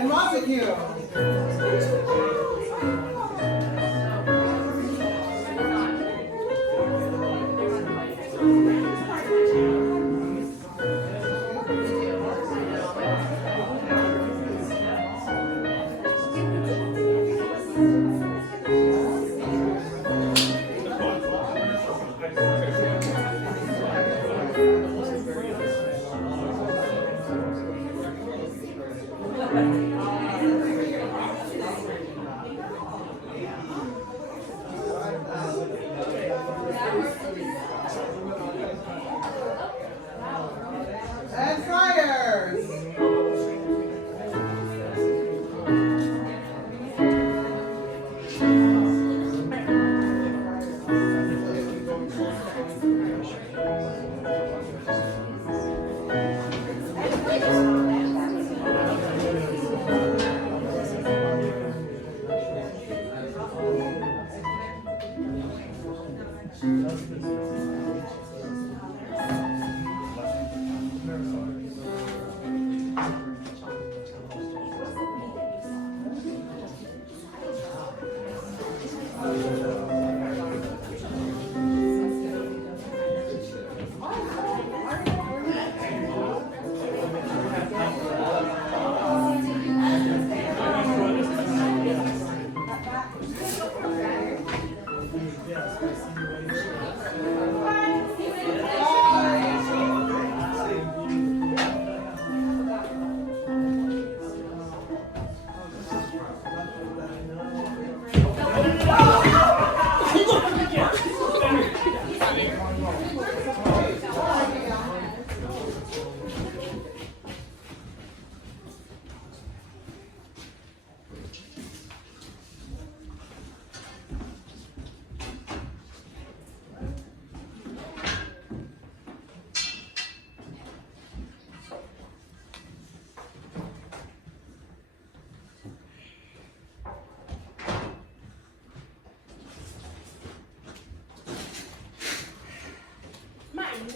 And Montague. And fires.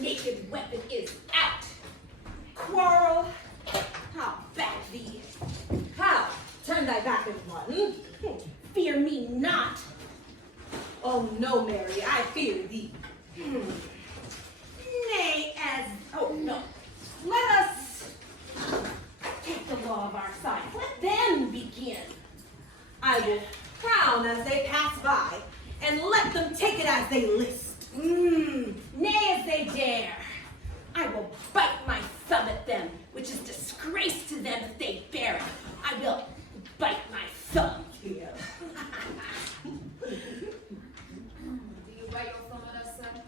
Naked weapon is out. Quarrel, how back thee? How turn thy back and run? Fear me not. Oh no, Mary, I fear thee. Nay, as oh no, let us take the law of our side. Let them begin. I will frown as they pass by, and let them take it as they list. Nay, as they dare. I will bite my thumb at them, which is disgrace to them if they bear it. I will bite my thumb here. Do you bite your thumb at us, son?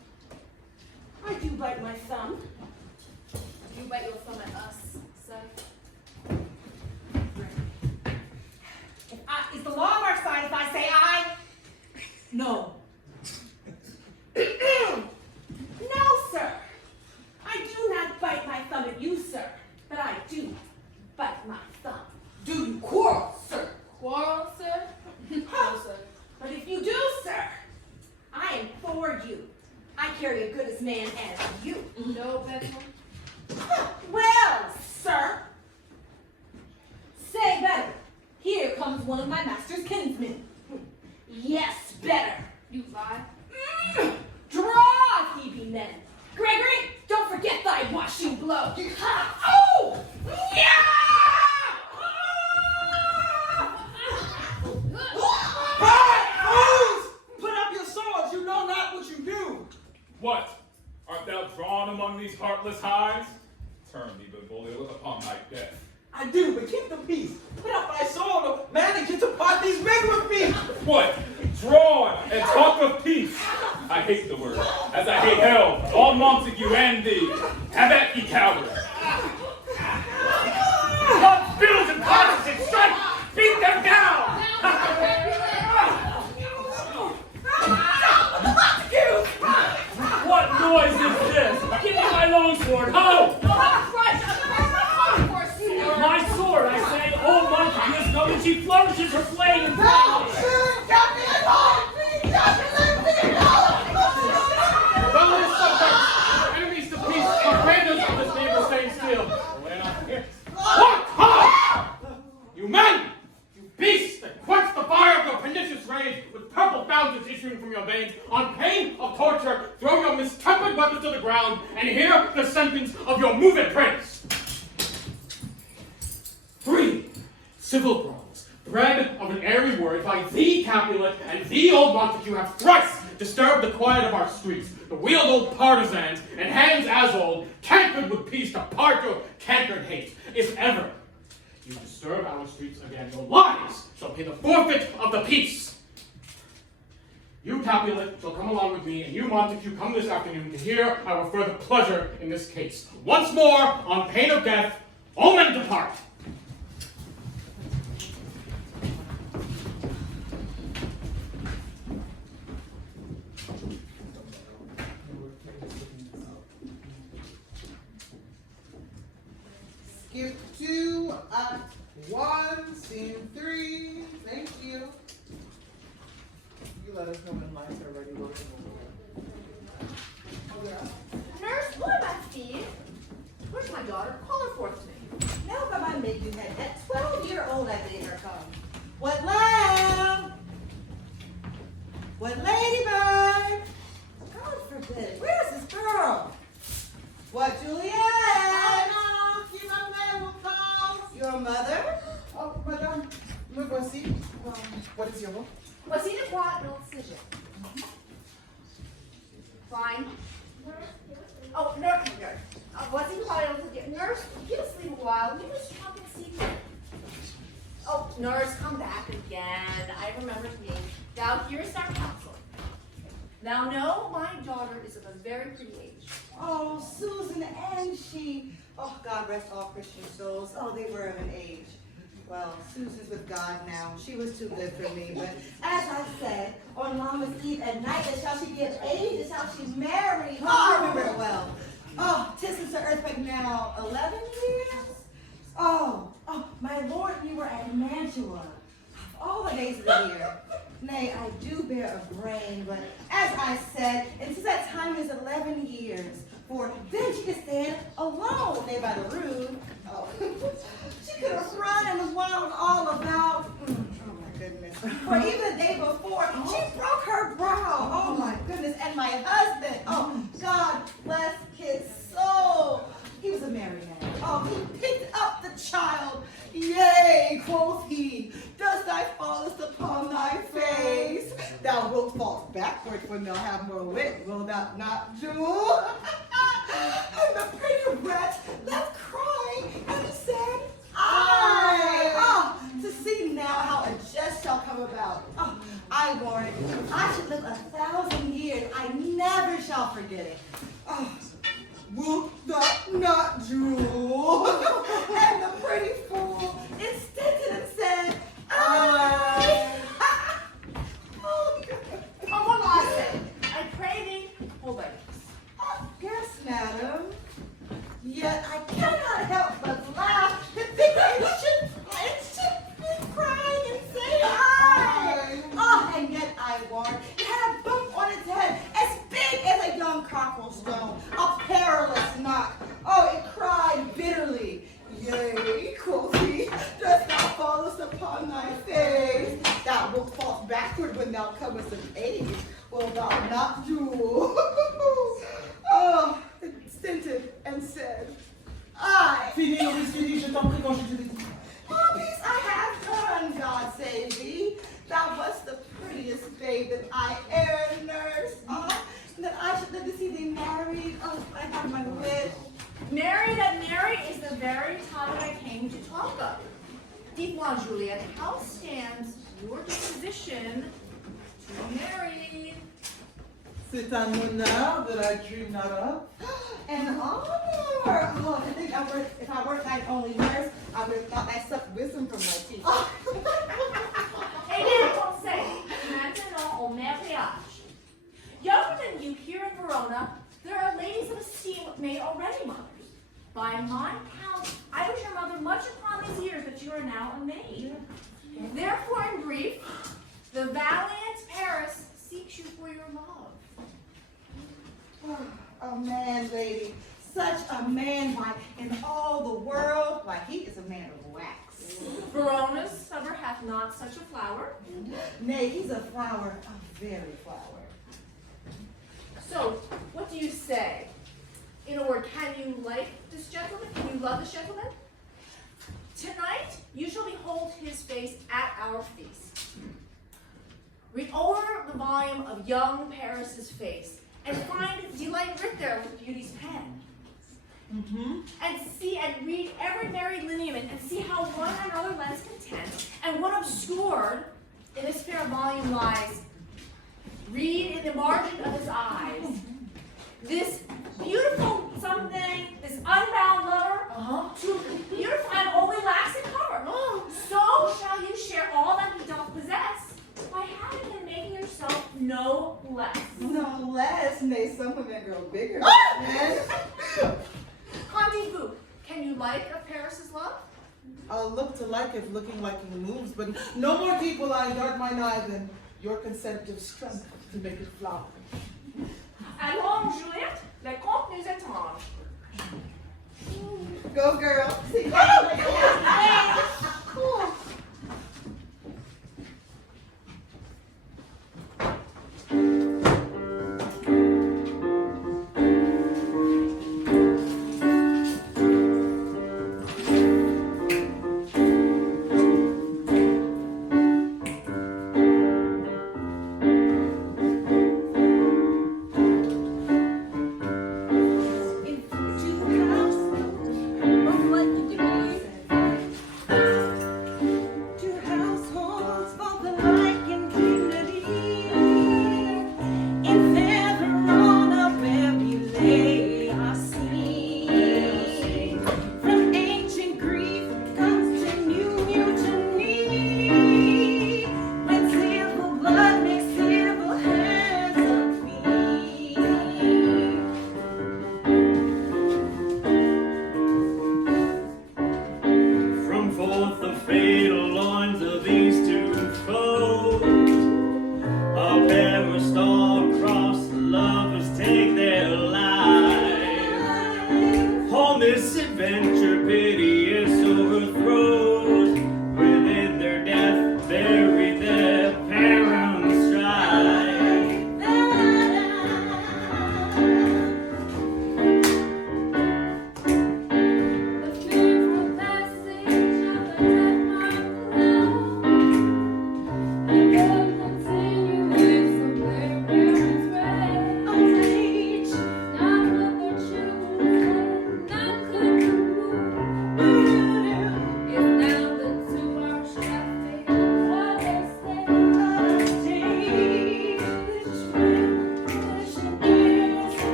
I do bite my thumb. Do you bite your thumb at us, son? Is the law of our side if I say I? No. No, sir. I do not bite my thumb at you, sir, but I do bite my thumb. Do you quarrel, sir? Quarrel, sir? No, sir. man as you. No, Bethel. Well, sir, say better. Here comes one of my master's kinsmen. Yes, better. You lie. Draw, he be men. Gregory, don't forget thy washing blow. Oh! Yeah! Fools! Put up your swords, you know not what you do. What? Art thou drawn among these heartless hinds? Turn thee, Benvolio, look upon thy death. I do, but keep the peace. Put up thy sword or manage it to part these men with me. What? Drawn and talk of peace. I hate the word, as I hate hell, all Montague and thee. Have at ye, coward. Up, bills and pockets and strike! Beat them down! What noise is this? Give me my longsword, ho! My sword, I say, old Montague is known, and she flourishes her blade in front of me. Fellow subjects, enemies to peace, invaders of this neighbor, staying still. What? Ha! You men! You beasts that quench the fire of your pernicious rage with purple fountains issuing from your veins, on pain of torture, throw your mistempered weapons to the ground, and hear the sentence of your moved prince. 3 civil brawls, bred of an airy word by thee, Capulet, and thee, old Montague, have thrice disturbed the quiet of our streets, the wheeled old partisans, and hands as old, cankered with peace to part your cankered hate. If ever you disturb our streets again, your lives shall pay the forfeit of the peace. You, Capulet, shall come along with me, and you, Montague, come this afternoon to hear our further pleasure in this case. Once more, on pain of death, all men depart. Skip 2, Act 1, Scene 3. Thank you. You let us know when lights are ready. Nurse, what am I feed? Where's my daughter? Call her forth to me. Now come I make you head. At 12-year-old I bid her come. What lamb? What ladybird? God forbid. Where's this girl? What Juliette? Your mother? Oh, madame, me voici. What is your name? Voici le droit de l'excision. Fine. Oh, nurse. Voici le droit de l'excision. Nurse, you sleep a while. You just talk and see me. Oh, nurse, come back again. I remember me. Now, here's our counsel. Now, no, my daughter is of a very pretty age. Oh, Susan and she. Oh, God rest all Christian souls. Oh, they were of an age. Well, Susan's with God now. She was too good for me. But as I said, on Mama's Eve at night, that shall she give age, that shall she marry. Oh, I remember it well. Oh, 'tis since the earthquake now 11 years. Oh, my Lord, we were at Mantua. All the days of the year. Nay, I do bear a brain, but as I said, and since that time is 11 years, for then she could stand alone, nay, by the rood. Oh, she could have run and wound all about. Oh my goodness. For even the day before, she broke her brow. Oh my goodness. And my husband, oh, God bless his soul. He was a merry man. Oh, he picked up the child. Yea, quoth he, dost thy fallest upon thy face? Thou wilt fall backward when thou have more wit, will thou not do? And the pretty wretch left crying and said, I. Oh, to see now how a jest shall come about. Oh, I warrant, I should live 1,000 years. I never shall forget it. Oh, wilt thou not drool? And the pretty fool insisted and said, I. Oh, Come on, I say. I pray thee, obey. yes, madam. Yet I cannot upon thy face. Thou wilt fall backward when thou comest of age. Will thou not do? Oh, it stinted and said, I. Finis, Louise, finis, je t'en prie quand je te l'ai dit. Oh, peace I have done, God save thee. Thou wast the prettiest babe that I e'er nursed. Oh, that I should live to see thee married. Oh, I have my wish. Married and married is the very topic I came to talk of. Dites-moi, Juliette, how stands your disposition to be married? C'est un honneur that I dream not of. An honor. Oh, I think if I weren't thine only nurse, I would have thought I sucked wisdom from my teeth. Eh bien, conseil, maintenant au mariage. Younger than you here in Verona, there are ladies of esteem made already mothers. By my count, I wish your mother much upon these years that you are now a maid. Therefore, in brief, the valiant Paris seeks you for your love. Oh, man, lady. Such a man, why, in all the world, why, he is a man of wax. Verona's summer hath not such a flower. Nay, he's a flower, a very flower. So, what do you say? In a word, can you like this gentleman? Can you love this gentleman? Tonight, you shall behold his face at our feast. Read over the volume of young Paris's face and find delight writ there with beauty's pen. And see and read every merry lineament and see how one another lends content and what obscured in this fair volume lies. Read in the margin of his eyes. This beautiful something, this unbound lover, to beautiful and only lasting cover. So shall you share all that he doth possess by having and making yourself no less. No less, nay, some women grow bigger. Rendezvous, can you like of Paris's love? I'll look to like if looking like he moves, but no more deep will I dart mine eye than your conceptive strength to make it flower. Alors, Juliette, le conte nous étrange. Go, girl. See,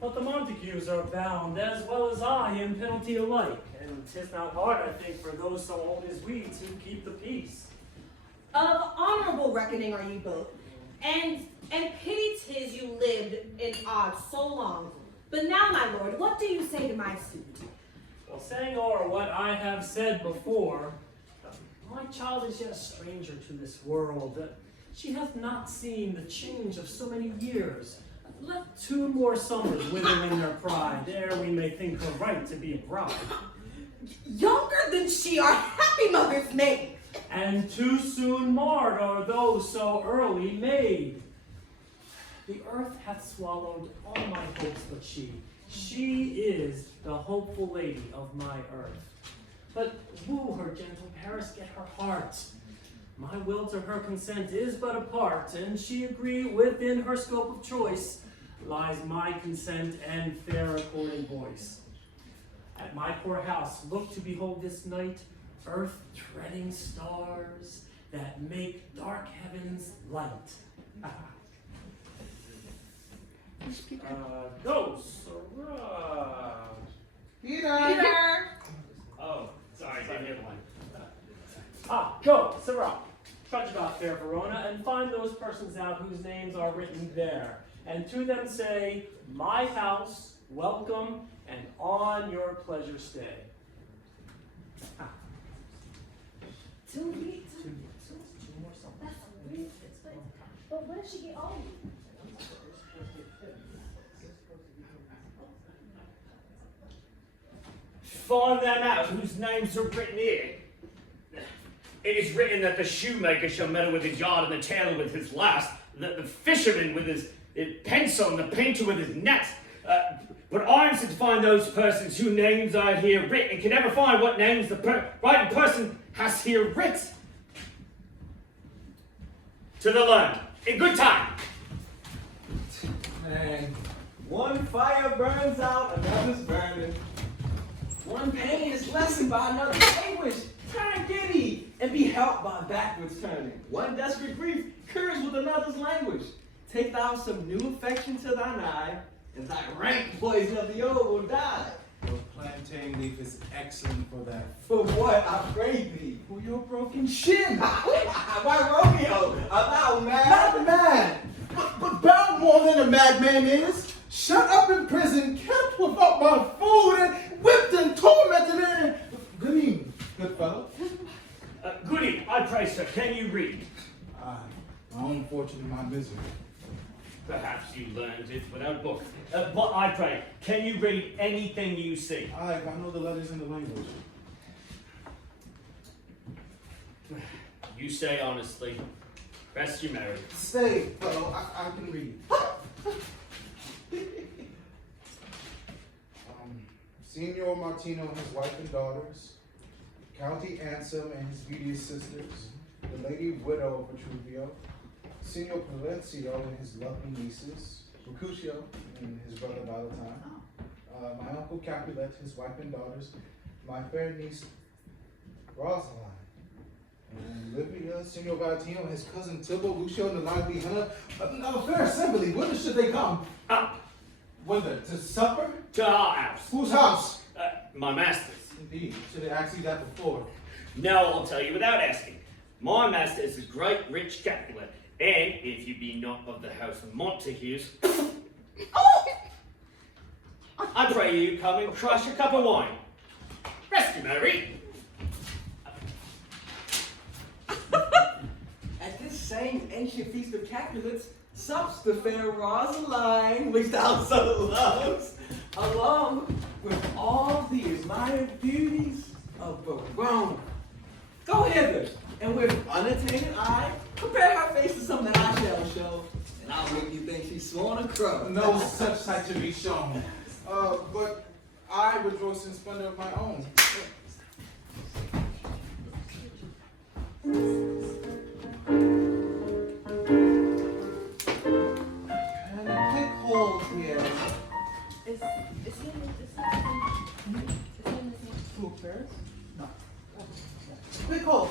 But the Montagues are bound, as well as I, in penalty alike, and 'tis not hard, I think, for those so old as we to keep the peace. Of honorable reckoning are you both, and pity 'tis you lived in odds so long. But now, my lord, what do you say to my suit? Well, saying o'er what I have said before, my child is yet a stranger to this world. She hath not seen the change of so many years. Let 2 more summers wither in their pride, ere we may think her right to be a bride. Younger than she, our happy mother's maid. And too soon marred are those so early made. The earth hath swallowed all my hopes but she. She is the hopeful lady of my earth. But woo her, gentle Paris, get her heart. My will to her consent is but a part, and she agree within her scope of choice lies my consent and fair according voice. At my poor house look to behold this night earth-treading stars that make dark heavens light. Go, Sarah. Peter! Oh, sorry, didn't hear the line. Go, Sarah. Trudge about fair Verona and find those persons out whose names are written there. And to them say, my house, welcome, and on your pleasure stay. Two weeks. 2 more summers. That's weird. But when did she get old? Find them out whose names are written here. It is written that the shoemaker shall meddle with his yard, and the tailor with his last, that the fisherman with his pencil, and the painter with his net. But I am sent to find those persons whose names are here writ, and can never find what names the writing person has here writ. To the learned, in good time. Man, one fire burns out, another's burning. One pain is lessened by another anguish. Turn giddy and be helped by backwards turning. One desperate grief cures with another's language. Take thou some new affection to thine eye, and thy rank poison of the old will die. Your plantain leaf is excellent for that. For what, I pray thee? For your broken shin. Why, Romeo, art thou mad? Not mad, but bound more than a madman is. Shut up in prison, kept without my food, and whipped and tormented and... Good evening, good fellow. Goody, I pray, sir, can you read? My own fortune and my misery. Perhaps you learned it without book. But I pray, can you read anything you see? I know the letters in the language. You say honestly, rest you married. Stay, fellow, I can read. Signor Martino and his wife and daughters, County Anselm and his beauteous sisters, the lady widow of Petruvio, Signor Palencio and his lovely nieces, Mercutio and his brother Valentine, my uncle Capulet, his wife and daughters, my fair niece Rosaline, and Livia, Signor Valentino and his cousin Tilbo, Lucio and the lively Hunter. A fair assembly, whither should they come? Whither? To supper? To our house. Whose house? My master's. Indeed, should have asked you that before. No, I'll tell you without asking. My master is a great rich Capulet, and if you be not of the house of Montagues, I pray you come and crush a cup of wine. Rest you merry. At this same ancient feast of Capulets, sups the fair Rosaline, which thou so loves, along with all the admired beauties of Verona. Go hither, and with unattainted eye, compare her face to some that I shall show, and I'll make you think she's sworn a crow. No such sight to be shown. But I rejoice in splendor of my own. And a quick hold here. No. Quick hold.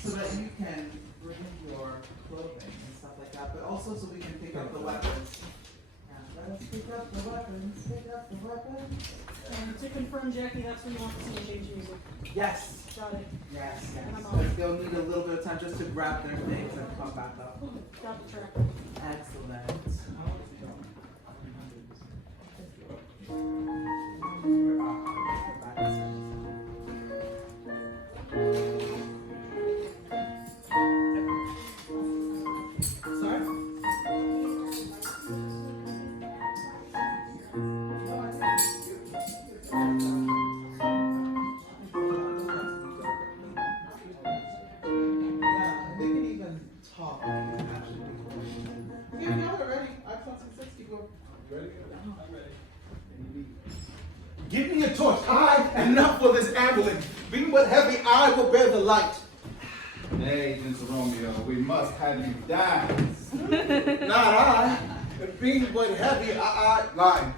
So that you can bring your clothing and stuff like that, but also so we can pick up the weapons. Yeah, Let's pick up the weapons, pick up the weapons. And to confirm, Jackie, that's when you want to see change music. Yes. Got it. Yes, I'm yes. on. But they'll need a little bit of time just to grab their things and come back up. Got the track. Excellent. Give me a torch. I am not for this ambling. Being but heavy, I will bear the light. Nay, Prince Romeo, we must have you dance. Not I. Being but heavy, I lie.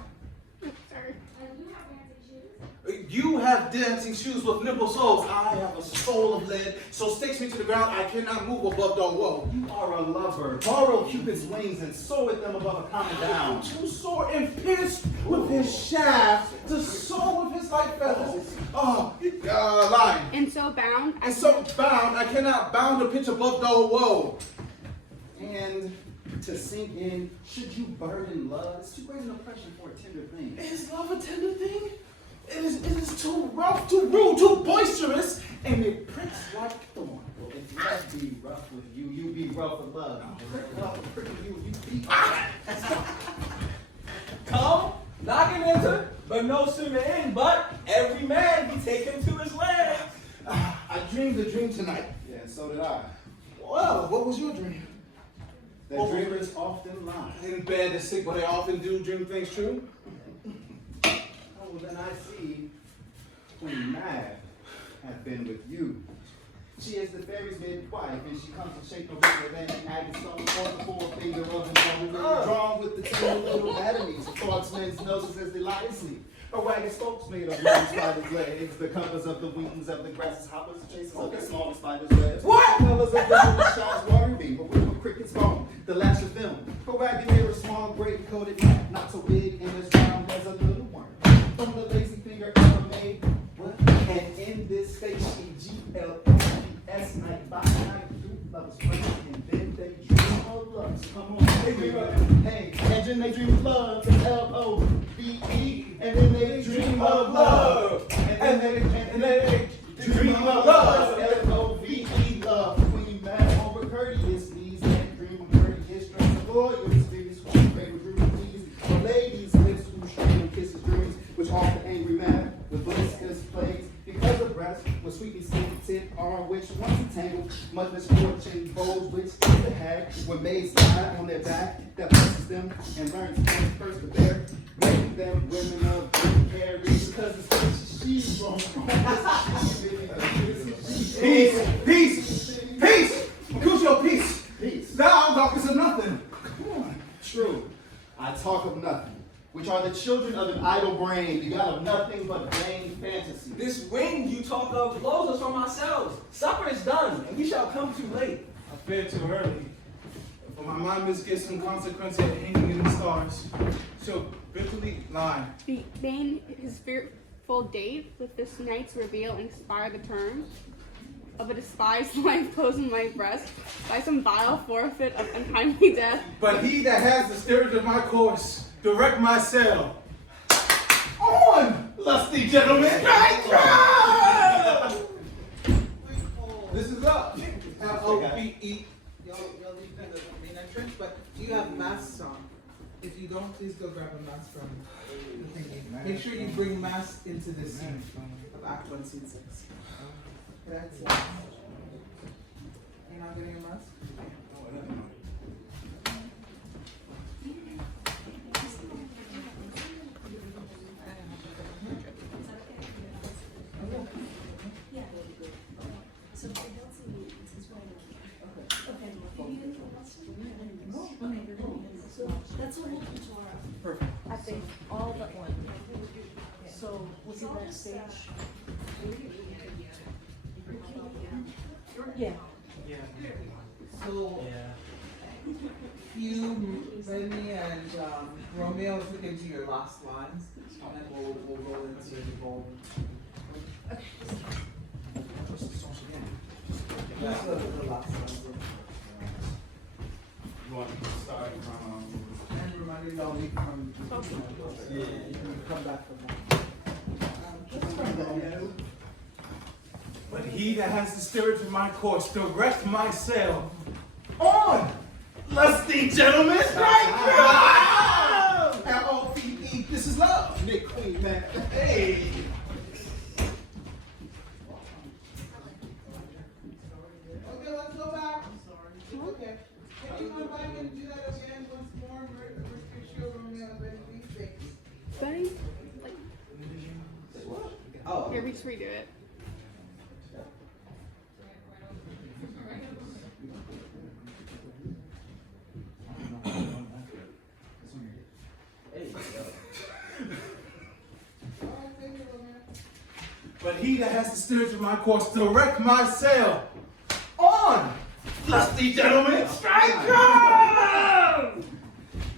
You have dancing shoes with nimble soles. I have a soul of lead, so stakes me to the ground. I cannot move above the woe. You are a lover. Borrow Cupid's wings and soar with them above a common down. To soar and pierce with his shaft, to soar with his light feathers. Line. And so bound. And so bound, I cannot bound a pitch above the woe. And to sink in, should you burden love? It's too great an oppression for a tender thing. Is love a tender thing? It is too rough, too rude, too boisterous, and it pricks like thorn. Well, if love be rough with you, you be rough with love. Prick you be. Come, knocking into, but no sooner in, but every man be taken to his land. I dreamed a dream tonight. Yeah, and so did I. Well, what was your dream? That dreamers often lie. In bed and sick, but they often do dream things true. Oh, then I see Queen Mab have been with you. She is the fairy's midwife, and she comes to shake the river, then added some on the forefinger of the woman, drawn with the two little anatomies, thoughts men's noses as they lie to sleep. Her wagon spokes made of long spider's legs, the covers of the wings of the grasses, hoppers, the chases of the small spider's webs. What? The colors of the moon shines watery beam, but with cricket's bone, the lash of film. Her wagon here a small, gray-coated hat, not so big and as round as a little worm. From the lazy finger ever made, and in this state she GLS night by night through love's rain, and then they dream of love. So come on, they dream of hey, and then they dream of love, LOVE, and then they dream of love, and then they dream of love, LOVE, love. When you mad over courteous knees, and dream of courteous strength of loyal spirits, who favor dream please, the ladies' lips who strain and kisses dreams, which offer angry man with blisters plagues, because of breasts with sweetly scented arm, which once entangled, much misfortune bows, which is the hag, when maids lie on their back, that blesses them and learns first to bear, making them women of good care, because it's she's wrong. Peace! Crucial peace! Peace. Thou talkest of nothing. Come on. True. I talk of nothing, which are the children of an idle brain, begot of nothing but vain fantasy. This wind you talk of blows us from ourselves. Supper is done, and we shall come too late. I fear too early. For my mind misgives some consequence yet hanging in the stars. So bitterly lie. Bane his fearful date with this night's reveal and expire the terms of a despised life posed in my breast by some vile forfeit of unkindly death. But he that has the steerage of my course, direct my sail. On, lusty gentlemen! This is up. LOVE. Y'all leave the main entrance, but you have masks on. If you don't, please go grab a mask from the thingy. Make sure you bring masks into the scene of Act 1, Scene 6. That's it. You're not getting a mask? That's what we'll do tomorrow. Perfect. I think all but one. So we'll be backstage. Yeah. So, you, Lenny, and Romeo, look into your last lines, and then we'll roll into the ball. That's the last one. You want to start from... And remind you, I'll leave from... Yeah, you can come back from that. But he that has the steerage of my course direct my sail on, lusty gentlemen. L-O-V-E, this is love, Nick Queen, man. Hey. Okay, let's go back. Okay. Can you come back and do that again once more? We're sure Romeo and Benny, please fix. Benny? Like, Oh. here, we just redo it. But he that has the steerage of my course direct my sail on, lusty gentlemen. Strike drum!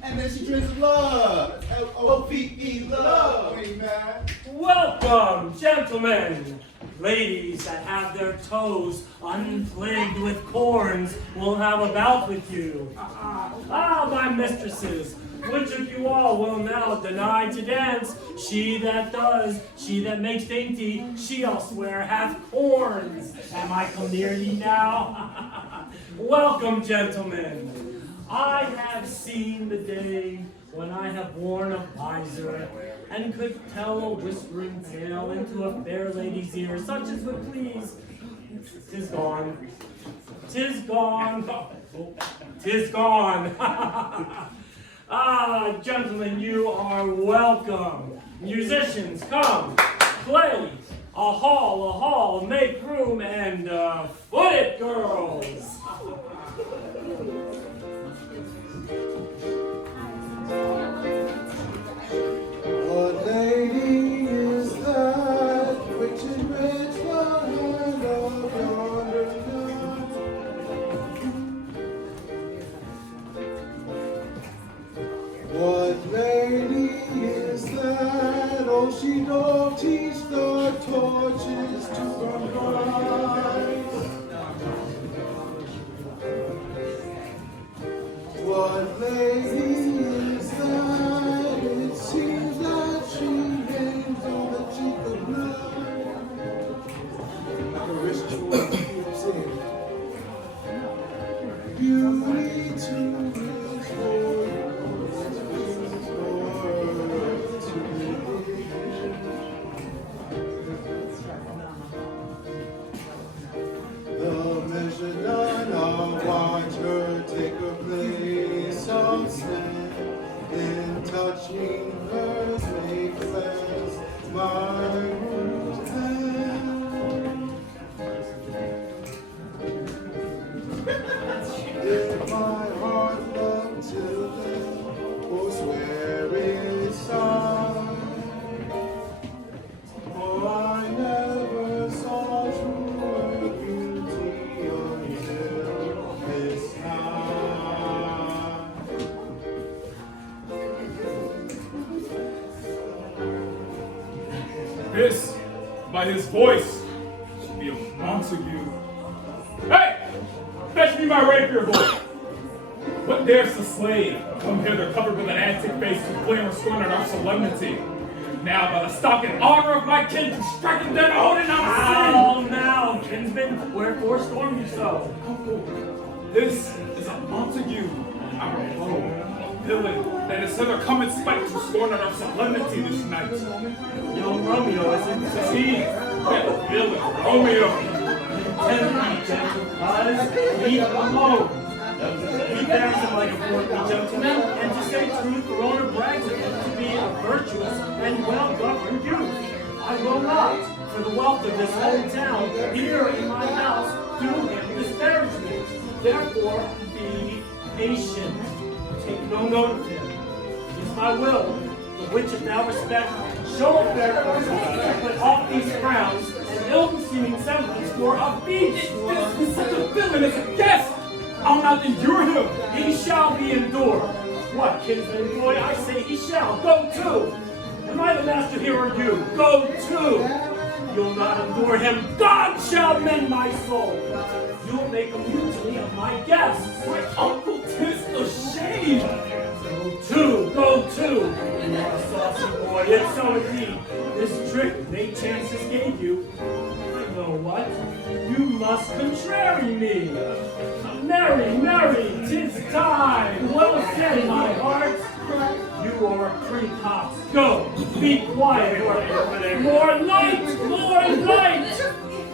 And then she drinks love. L-O-V-E, love, Queen, man. Welcome, gentlemen. Ladies that have their toes unplagued with corns will have a bout with you. Ah, my mistresses, which of you all will now deny to dance? She that does, she that makes dainty, she elsewhere hath corns. Am I come near ye now? Welcome, gentlemen. I have seen the day when I have worn a visor and could tell a whispering tale into a fair lady's ear, such as would please. 'Tis gone. 'Tis gone. Oh, 'tis gone. Ah, gentlemen, you are welcome. Musicians, come, play. A hall, make room, and foot it, girls. What lady is that which enriched the hand of yonder knight? What lady is that? Oh, she don't teach the torches to burn bright. What lady is that? It seems that she hangs on the cheek of blood. Like a ritual keeps in. Beauty to his voice, to the measure done, I'll watch her take her place of sin. In touching hers, make fast my bruised hand. If my heart loved till then, oh, swear it's signed. For I never saw truer beauty until this night. This, by his voice, should be a Montague. Hey! Fetch me my rapier, boy! What dares the slave come hither covered with an antic face to flame or scorn at our solemnity? Now, by the stock and honor of my kin, to strike him dead, hold it not How now, kinsman, wherefore storm you so? This is a Montague, our foe, a villain that is hither come in spite to scorn at our solemnity this night. Young Romeo, is it? Is he that villain, Romeo? Tend me, gentle cuz, leave him alone. He bears him like a portly gentleman, and to say truth, Verona brags of him to be a virtuous and well-governed youth. I will not, for the wealth of this whole town, here in my house, do him disparagement. Therefore, be patient. Take no note of him. It is my will, the which if thou respect, show a fair person, put off these crowns, and ill-beseeming semblance for a beach. This is such a villain as a guest! I I'll not endure him. He shall be endured. What, kinsman boy? I say he shall. Go to. Am I the master here or you? Go to. You'll not endure him. God shall mend my soul. You'll make a mutiny of my guests. My uncle, 'tis a shame. Go to. You are a saucy boy. It's so indeed. This trick they chances gave you. I know what. You must contrary me. Marry, 'tis time. Well said, my heart. You are a pretty pox. Go, be quiet. More light.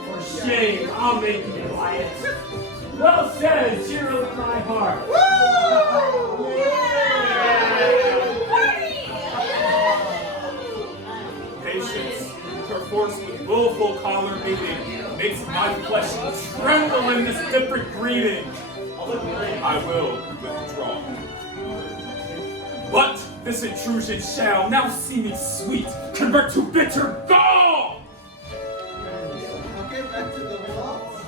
For shame, I'll make you quiet. Well said, cheer up my heart. Patience, perforce with willful collar meeting, makes my flesh tremble in this different greeting. I will withdraw. But this intrusion shall now see me sweet, convert to bitter gall! Okay, back to the results.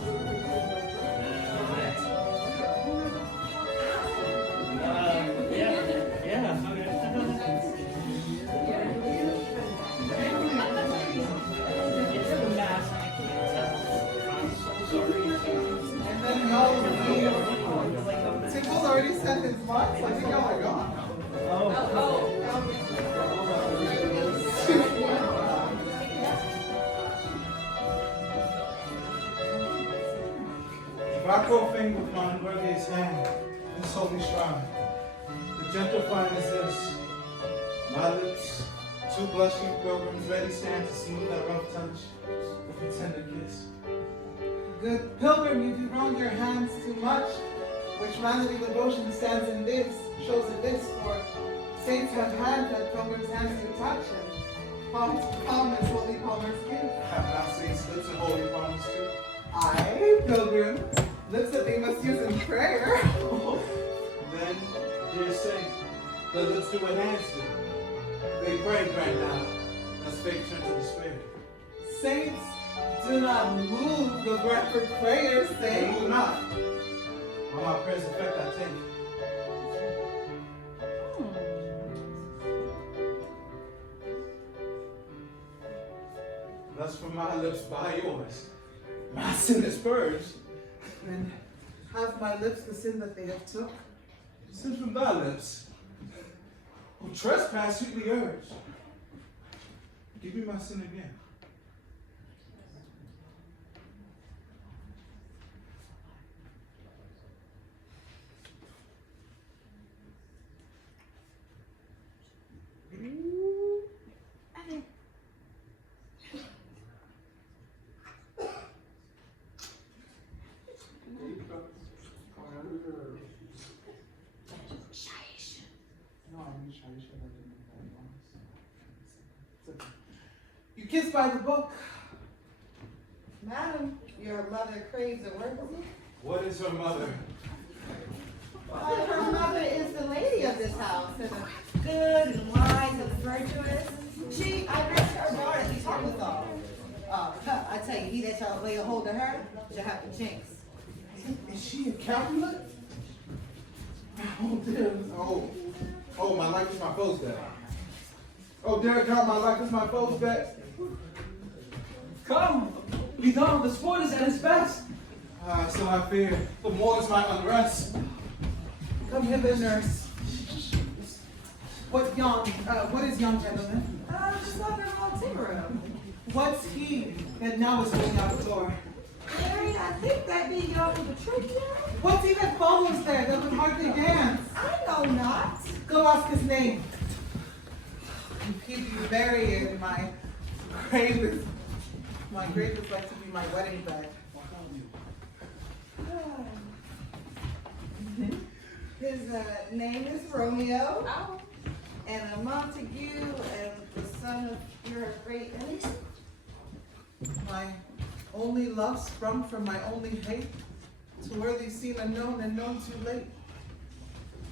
And then y'all leave. Tickle's already sent his marks. I think y'all are gone. If I profane with my unworthiest hand this holy shrine, the gentle fine is this. My lips, two blushing pilgrims ready stand to smooth that rough touch with a tender kiss. Good pilgrim, you do wrong your hands too much. Which manly devotion stands in this, shows a this, for saints have hands that pilgrims' hands do touch, and palm is holy palmer's gift. Have not saints lips and holy promise too. Aye, pilgrim, lips that they must use in prayer. Then, dear saint, the lips do what hands do. They pray, grant now, as faith turns to despair. Saints, do not move the breath for prayer, They saint. move not. On my prayers effect I take. Thus from my lips by yours, my sin is purged. And have my lips the sin that they have took? Sin from thy lips, who trespass sweetly urged. Give me my sin again. You kissed by the book. Madam, your mother craves a word with you? What is her mother? Her mother is the lady of this house, and good and wise and virtuous. I raised her daughter, she's her with all. I tell you, he that shall lay a hold of her shall have the chinks. Is she a Capulet? Oh, dear. Oh, my life is my foe's bet. Oh, dear God, my life is my foe's bet. Come, be gone, the sport is at its best. So I fear, the more is my unrest. Come hither, nurse. What is yon gentleman? Just like a little timber. What's he that now is going out the door? Mary, I think that be y'all for the trick here. What's he that follows there that would hardly dance? I know not. Go ask his name. If he be buried in my grave is like to be my wedding bed. His name is Romeo, and a Montague, and the son of your great enemy. My only love sprung from my only hate, too early seen unknown and known too late.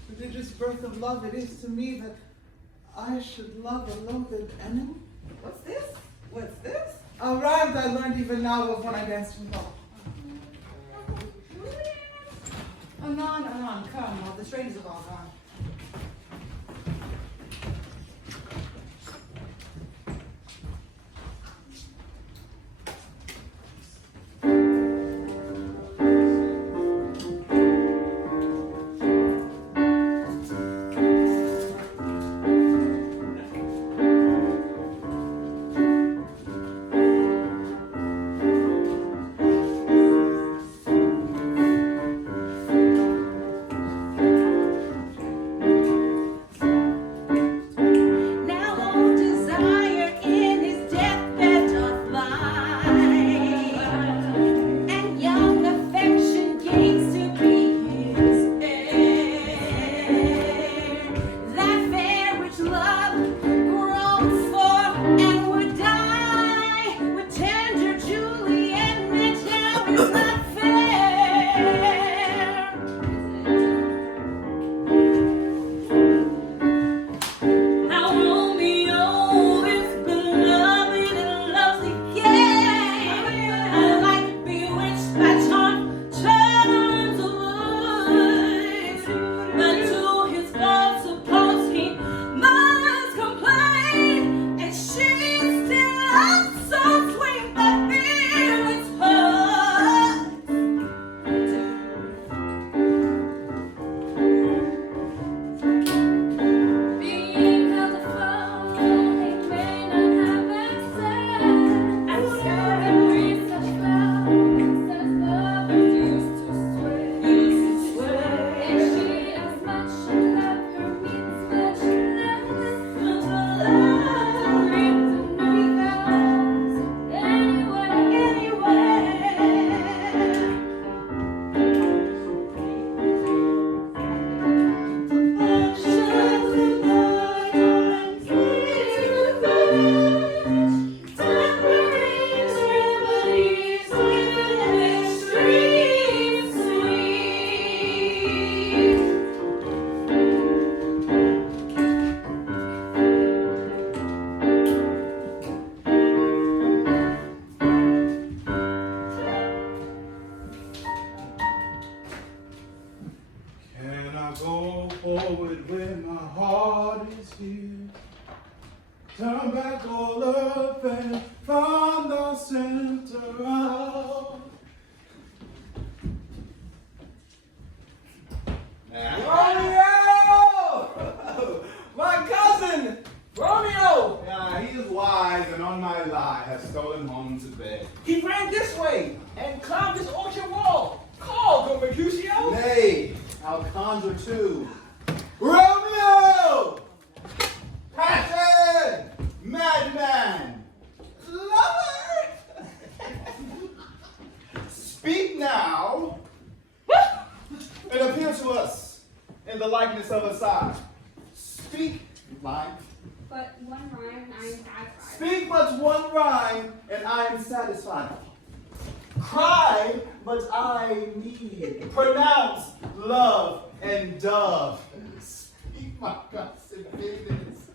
Prodigious birth of love it is to me that I should love a loathed enemy. What's this? What's this? Arrived, I learned even now of when I danced with all. Anon, anon, come, while the strangers have all gone. Go forward when my heart is here. Turn back all up and find the center out. Romeo! My cousin! Romeo! Yeah, he is wise and on my lie has stolen home to bed. He ran this way and climbed this orchard wall. Call, Don Mercutio! Nay, I'll conjure too. Romeo! Passion! Madman! Lover! Speak now and appear to us in the likeness of a sign. Speak, line. But one rhyme, I am satisfied. Speak but one rhyme, and I am satisfied. Cry, but I need. Pronounce love and dove. Speak my God's infiniteness.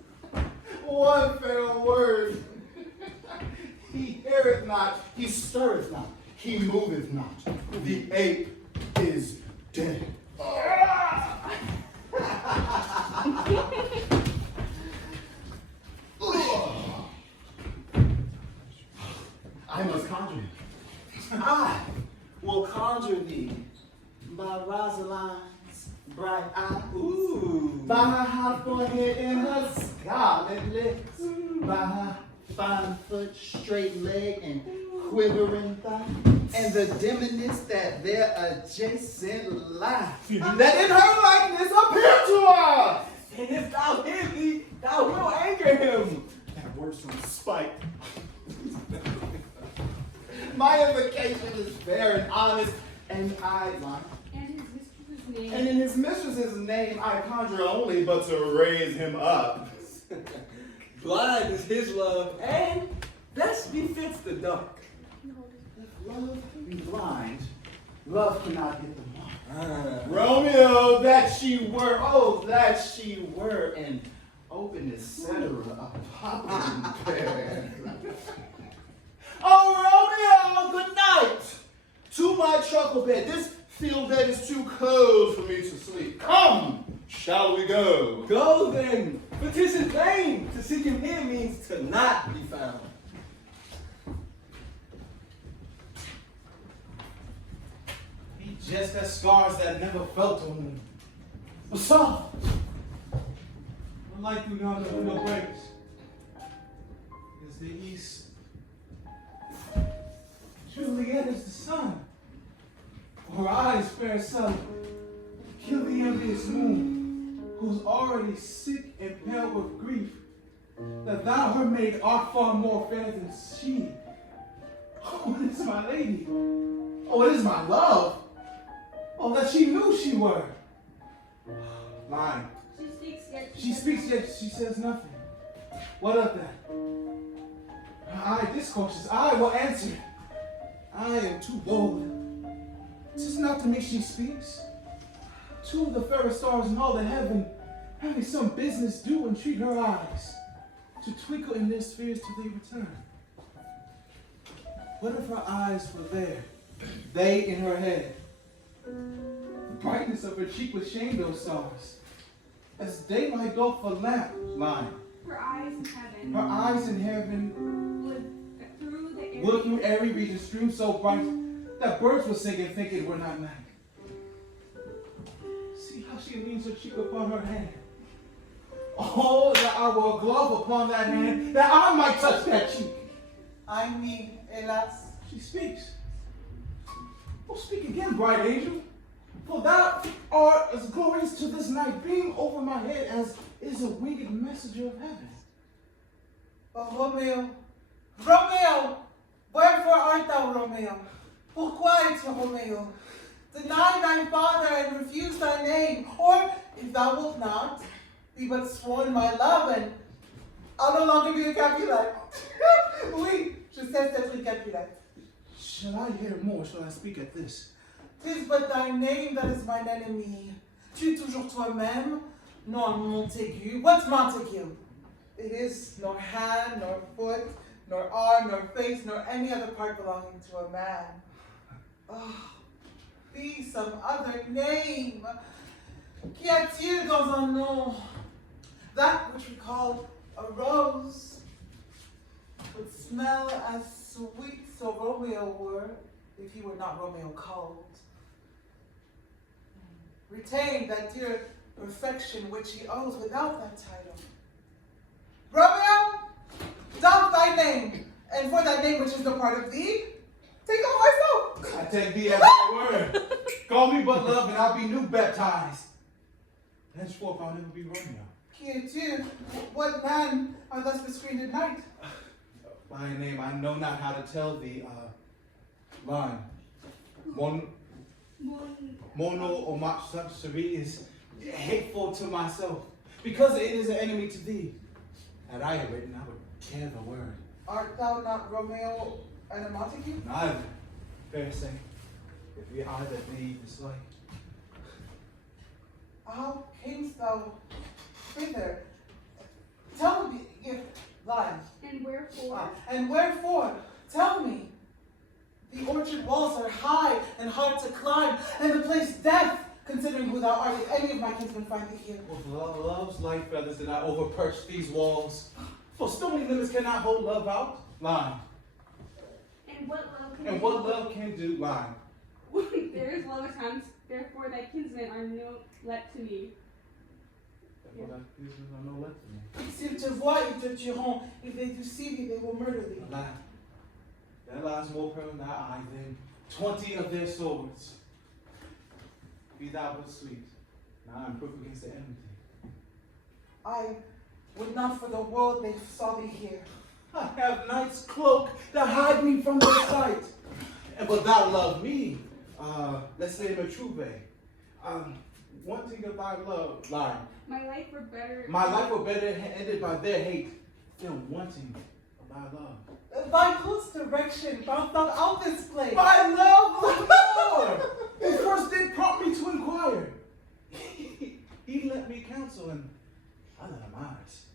One fair word. He heareth not, he stirreth not, he moveth not. The ape is dead. I must conjure thee. I will conjure thee by Rosaline's bright eye. Ooh. By her hot forehead and her scarlet lips. By her fine foot, straight leg, and quivering thigh. And the dimness that their adjacent lie. That in her likeness appear to us. And if thou hear thee, thou wilt anger him. That words from spite. My invocation is fair and honest, and I lie. And his mistress's name. And in his mistress's name I conjure only but to raise him up. Blind is his love, and best befits the dark. If love be blind, love cannot get the mark. Romeo, that she were, oh, that she were an open etc. a popping pear. Oh, Romeo, good night. To my truckle bed, this feel that it's too cold for me to sleep. Come, shall we go? Go then, but 'tis in vain. To seek him here means to not be found. He just has scars that never felt on him. What's up? The light through yonder window breaks. Is the east. Juliet is the sun. Her eyes fair sun. Kill the envious moon, who's already sick and pale with grief, that thou her maid art far more fair than she. Oh, it is my lady. Oh, it is my love. Oh, that she knew she were. Lying. She speaks yet she says nothing. What of that? Her eye discourses. I will answer. I am too bold. 'Tis not to me she speaks. Two of the fairest stars in all the heaven, having some business do entreat her eyes to twinkle in their spheres till they return. What if her eyes were there, they in her head? The brightness of her cheek would shame those stars, as daylight doth a lamp line. Her eyes in heaven. Her eyes in heaven would through every region stream so bright that birds would sing and think it were not night. See how she leans her cheek upon her hand. Oh, that I were a glove upon that hand, that I might touch that cheek. I mean, hélas. She speaks. Oh, speak again, bright angel. For thou art as glorious to this night, being over my head as is a winged messenger of heaven. Oh, Romeo, Romeo, wherefore art thou, Romeo? Pourquoi es-tu Romeo? Deny thy father and refuse thy name, or, if thou wilt not, be but sworn my love, and I'll no longer be a Capulet. Oui, je sais être une Capulet. Shall I hear more? Shall I speak at this? 'Tis but thy name that is mine enemy. Tu es toujours toi-même, non Montague. What's Montague? It is nor hand, nor foot, nor arm, nor face, nor any other part belonging to a man. Oh, be some other name. Qu'y a-t-il dans un nom? That which we call a rose would smell as sweet so Romeo were, if he were not Romeo called. Retain that dear perfection which he owes without that title. Romeo, doff thy name, and for that name which is no part of thee, take off myself. I take thee at thy word. Call me but love, and I'll be new baptized. Henceforth, I'll never be Romeo. Qui es-tu? What man are thus bescreened at night? By a name I know not how to tell thee. Line. Mono Omatsuri is hateful to myself, because it is an enemy to thee. Had I written, I would care the word. Art thou not Romeo and a Montague? Neither, fair say, if we either thee dislike. How camest thou thither? Tell me, line. And wherefore? And wherefore? Tell me. The orchard walls are high and hard to climb, and the place death, considering who thou art, if any of my kinsmen find thee here. With love's light feathers did I overperch these walls, for stony limits cannot hold love out. Line. And what love can And do? what love can do, line. There is love at times, therefore thy kinsmen are no let to me. And what I kinsmen are no let to me. S'ils te voient, ils te tueront. If they do see thee, they will murder thee. Alas, there lies more peril in thy eye than 20 of their swords. Be thou but sweet, now I am proof against the enmity. I would not for the world they saw thee here. I have night's cloak to hide me from their sight. And but thou love me, let's say in a true way. Wanting of thy love, line. My life were better. My life were better ended by their hate than wanting of thy love. By whose direction found thou out this place? My love, Lord! He first did prompt me to inquire. He let me counsel, and I let him eyes.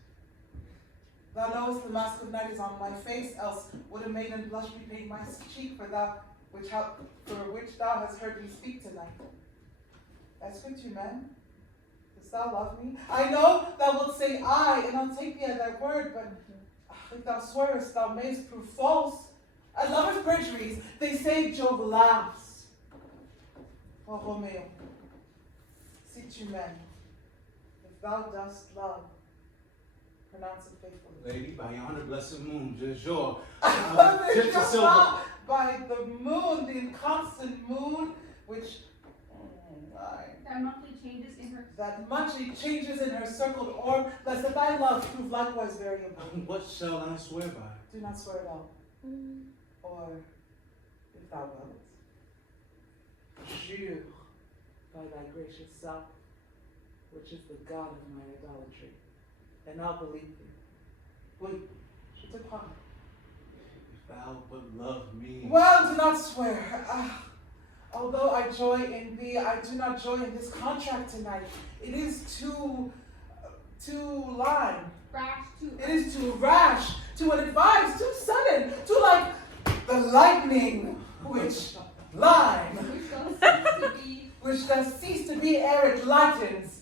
Thou knowest the mask of night is on my face, else would a maiden blush repaint my cheek, for thou for which thou hast heard me speak tonight. Est-ce que tu m'aimes? Dost thou love me? I know thou wilt say I, and I'll take thee at thy word, but if thou swearest, thou mayst prove false. At lovers' perjuries, they say Jove laughs. Oh, Romeo, si tu m'aimes, if thou dost love, pronounce it faithfully. Lady, by yonder blessed moon, je jure. By the moon, the inconstant moon, which That monthly changes in her circled orb, lest that thy love prove likewise variable. What shall I swear by? Do not swear at all. Or, if thou wilt, jure by thy gracious self, which is the God of my idolatry, and I'll believe thee. Oui, je te crois. If thou but love me. Well, do not swear. Although I joy in thee, I do not joy in this contract tonight. It is too lime. It is too rash, too unadvised, too sudden, too like the lightning, which lime, which does cease to be ere it lightens.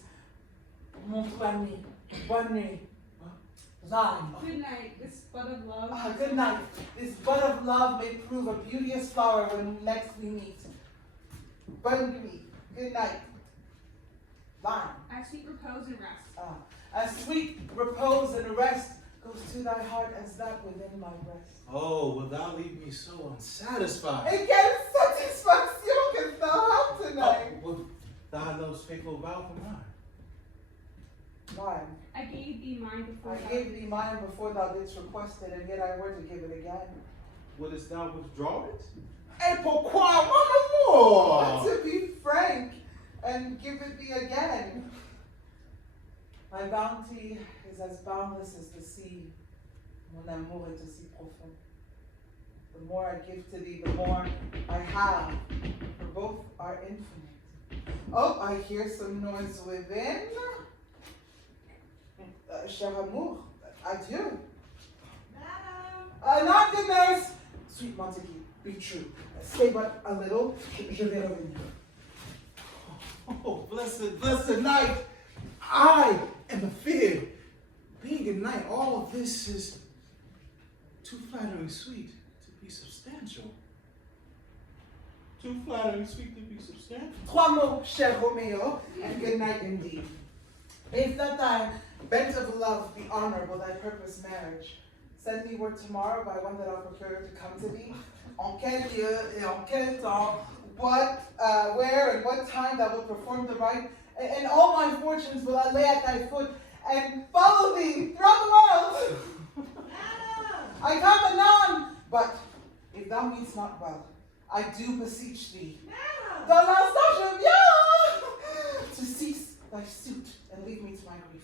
Mon ami, bonne nuit. Lime. Good night, this bud of love. Good night. This bud of love may prove a beauteous flower when next we meet. Bonne nuit. Good night. Lime. As sweet repose and rest. As sweet repose and rest goes to thy heart as that within my breast. Oh, will thou leave me so unsatisfied? Et quelle satisfaction que thou have tonight. Will thy love's faithful vow for mine? Mine. I gave thee mine before thou didst request it, and yet I were to give it again. Wouldst thou withdraw it? Et pourquoi, mon amour? To be frank, and give it thee again. My bounty is as boundless as the sea. Mon amour est aussi profond. The more I give to thee, the more I have, for both are infinite. Oh, I hear some noise within. Cher amour, adieu. Madame! Not the nurse. Sweet Montague, be true. Stay but a little, je vais revenir. Oh, blessed night! I am afeard. Being at night, all this is too flattering sweet to be substantial. Too flattering sweet to be substantial. Trois mots, cher Romeo, and good night indeed. If that thy bent of love be honorable, thy purpose marriage, send me word tomorrow by one that I'll procure to come to thee. En quel lieu et en quel temps, where and what time thou wilt perform the rite, and all my fortunes will I lay at thy foot, and follow thee throughout the world. I come anon, but if thou meanst not well, I do beseech thee. Dans l'instant je viens to cease thy suit and leave me to my grief.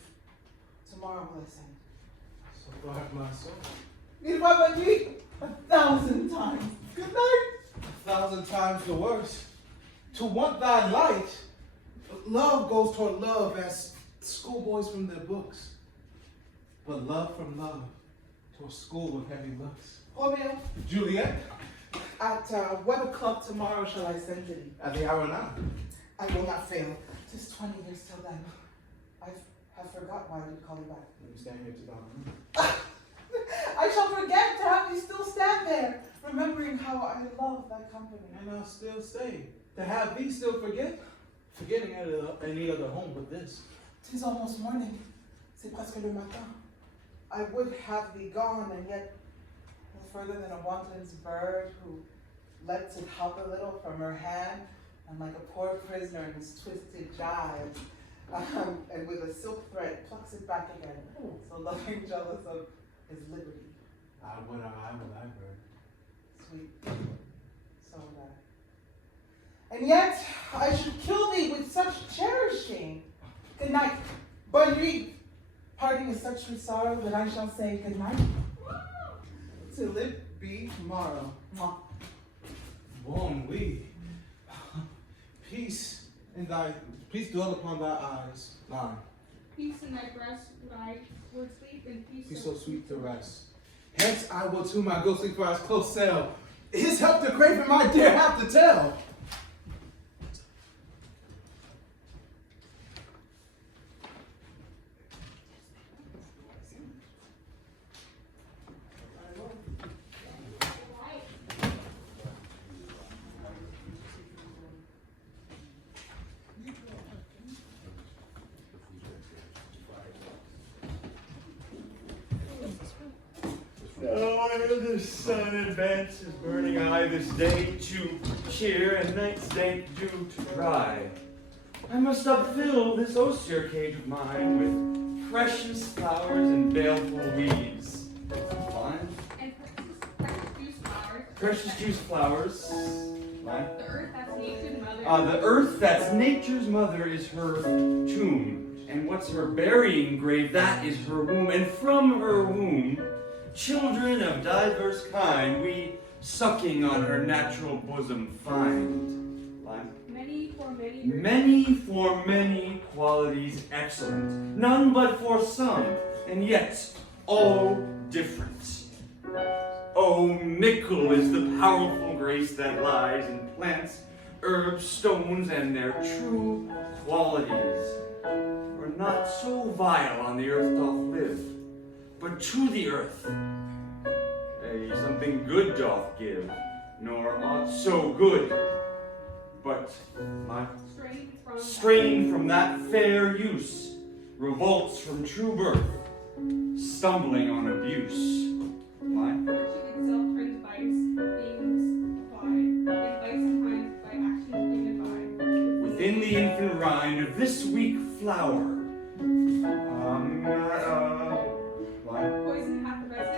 Tomorrow will I send. So guard my soul. Mille fois bonne nuit, 1,000 times. Good night. 1,000 times the worse. To want thy light, love goes toward love as schoolboys from their books. But love from love to a school with heavy looks. Romeo, Juliet, at what o'clock tomorrow shall I send to thee? at the hour now. I will not fail. 'Tis 20 years till then. I have forgot why I did call you back. Let me stand here to thy room. I shall forget to have you still stand there, remembering how I love thy company. And I'll still stay. To have thee still forgetting any other home but this. 'Tis almost morning. C'est presque le matin. I would have thee gone, and yet no further than a wanton's bird who lets it hop a little from her hand, and like a poor prisoner in his twisted gyves, and with a silk thread plucks it back again, so loving jealous of his liberty. I would I bird. Sweet, so would I. And yet I should kill thee with such cherishing. Good night, bonne nuit. Parting is such sweet sorrow that I shall say good night. Till it be tomorrow. Mwah. Bon oui. Peace dwell upon thy eyes. Line. Peace in thy breast, ride toward sleep, and peace Be so sweet to rest. Hence I will to my ghostly friar's close cell, His help to crave him, I dare have to tell. The sun advances, burning eye this day to cheer, and night's dank dew to dry. I must upfill this osier cage of mine with precious flowers and baleful weeds. Fine. And precious juice flowers. Precious juice flowers. Fine. The earth that's nature's mother. The earth that's nature's mother is her tomb. And what's her burying grave? That is her womb. And from her womb, children of diverse kind, we sucking on her natural bosom find. Line. Many for many qualities excellent, none but for some, and yet all different. Oh, mickle is the powerful grace that lies in plants, herbs, stones, and their true qualities. For not so vile on the earth doth live, but to the earth something good doth give, nor aught so good, but my strain from that fair use revolts from true birth, stumbling on abuse. My Itself turns vice, beings applied, and vice sometimes by actions dignified. within the infant rind of this weak flower,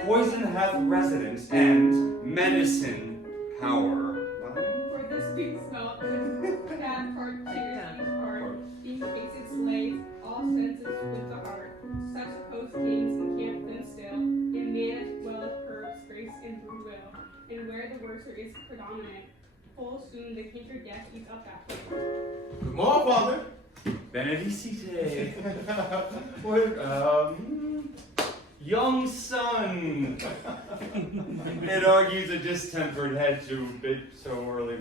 poison hath residence and medicine power. For this weak smell, bad part cheers each part, being takes its slaves, all senses with the heart. Such host kings encamp them still, in man as well as herbs, grace and goodwill. And where the worser is predominant, full soon the cancer death eats up that place. Good morning, Father. Benedicite. What, young son. It argues a distempered head to bid so early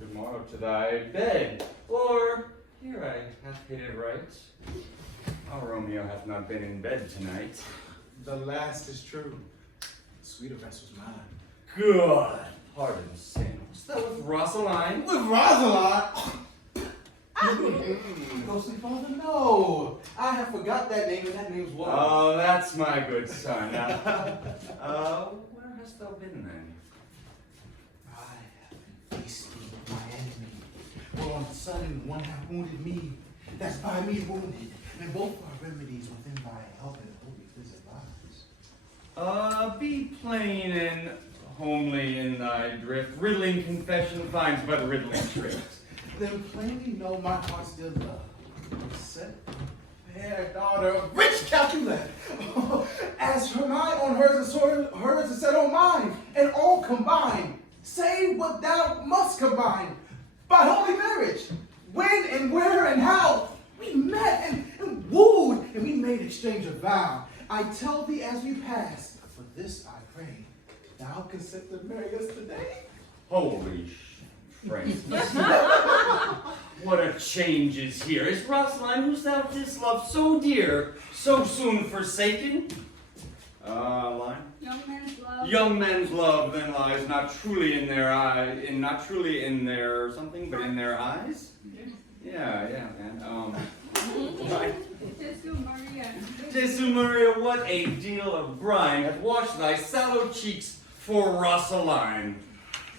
tomorrow to thy bed. Or, here I hath hit it right. Our Romeo hath not been in bed tonight. The last is true. Sweeter rest was mine. Good. Pardon, sin. Was that with Rosaline? With Rosaline? Ghostly Father, no. I have forgot that name, and that name's what? Oh, that's my good son. Now, where hast thou been then? I have been feasting with my enemy. For on sudden one hath wounded me, that's by me wounded, and both are remedies within thy help and holy visit lives. Be plain and homely in thy drift. Riddling confession finds but riddling shrift. Then plainly know my heart's dear love. Set fair daughter of rich Capulet. As her mind on hers is set on mine, and all combined. Say what thou must combine. By holy marriage. When and where and how we met and wooed, and we made exchange of vow. I tell thee as we pass, for this I pray, thou consent to marry us today? Holy Francis. What a change is here. Is Rosaline, whose thou didst love so dear, so soon forsaken? Line? Young men's love. Young men's love then lies not truly in their eye, not truly in their something, but in their eyes? Yeah, man. Right. Jesu Maria, what a deal of brine hath washed thy sallow cheeks for Rosaline.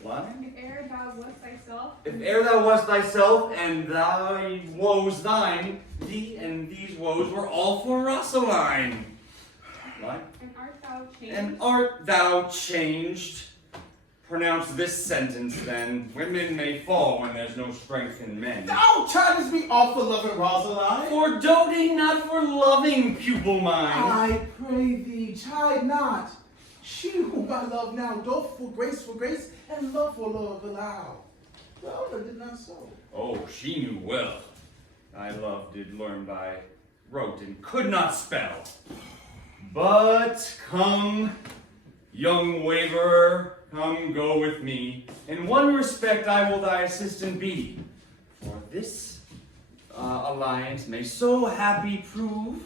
Line? If e'er thou wast thyself. If e'er thou wast thyself, and thy woes thine, thee and these woes were all for Rosaline. Line? And art thou changed? And art thou changed? Pronounce this sentence then. Women may fall when there's no strength in men. Thou chidest me off for loving Rosaline. For doting, not for loving, pupil mine. I pray thee, chide not. She whom I love now doth for grace, and love for love allow. The elder did not so. Oh, she knew well. Thy love did learn by rote and could not spell. But come, young waverer, come go with me. In one respect I will thy assistant be, for this alliance may so happy prove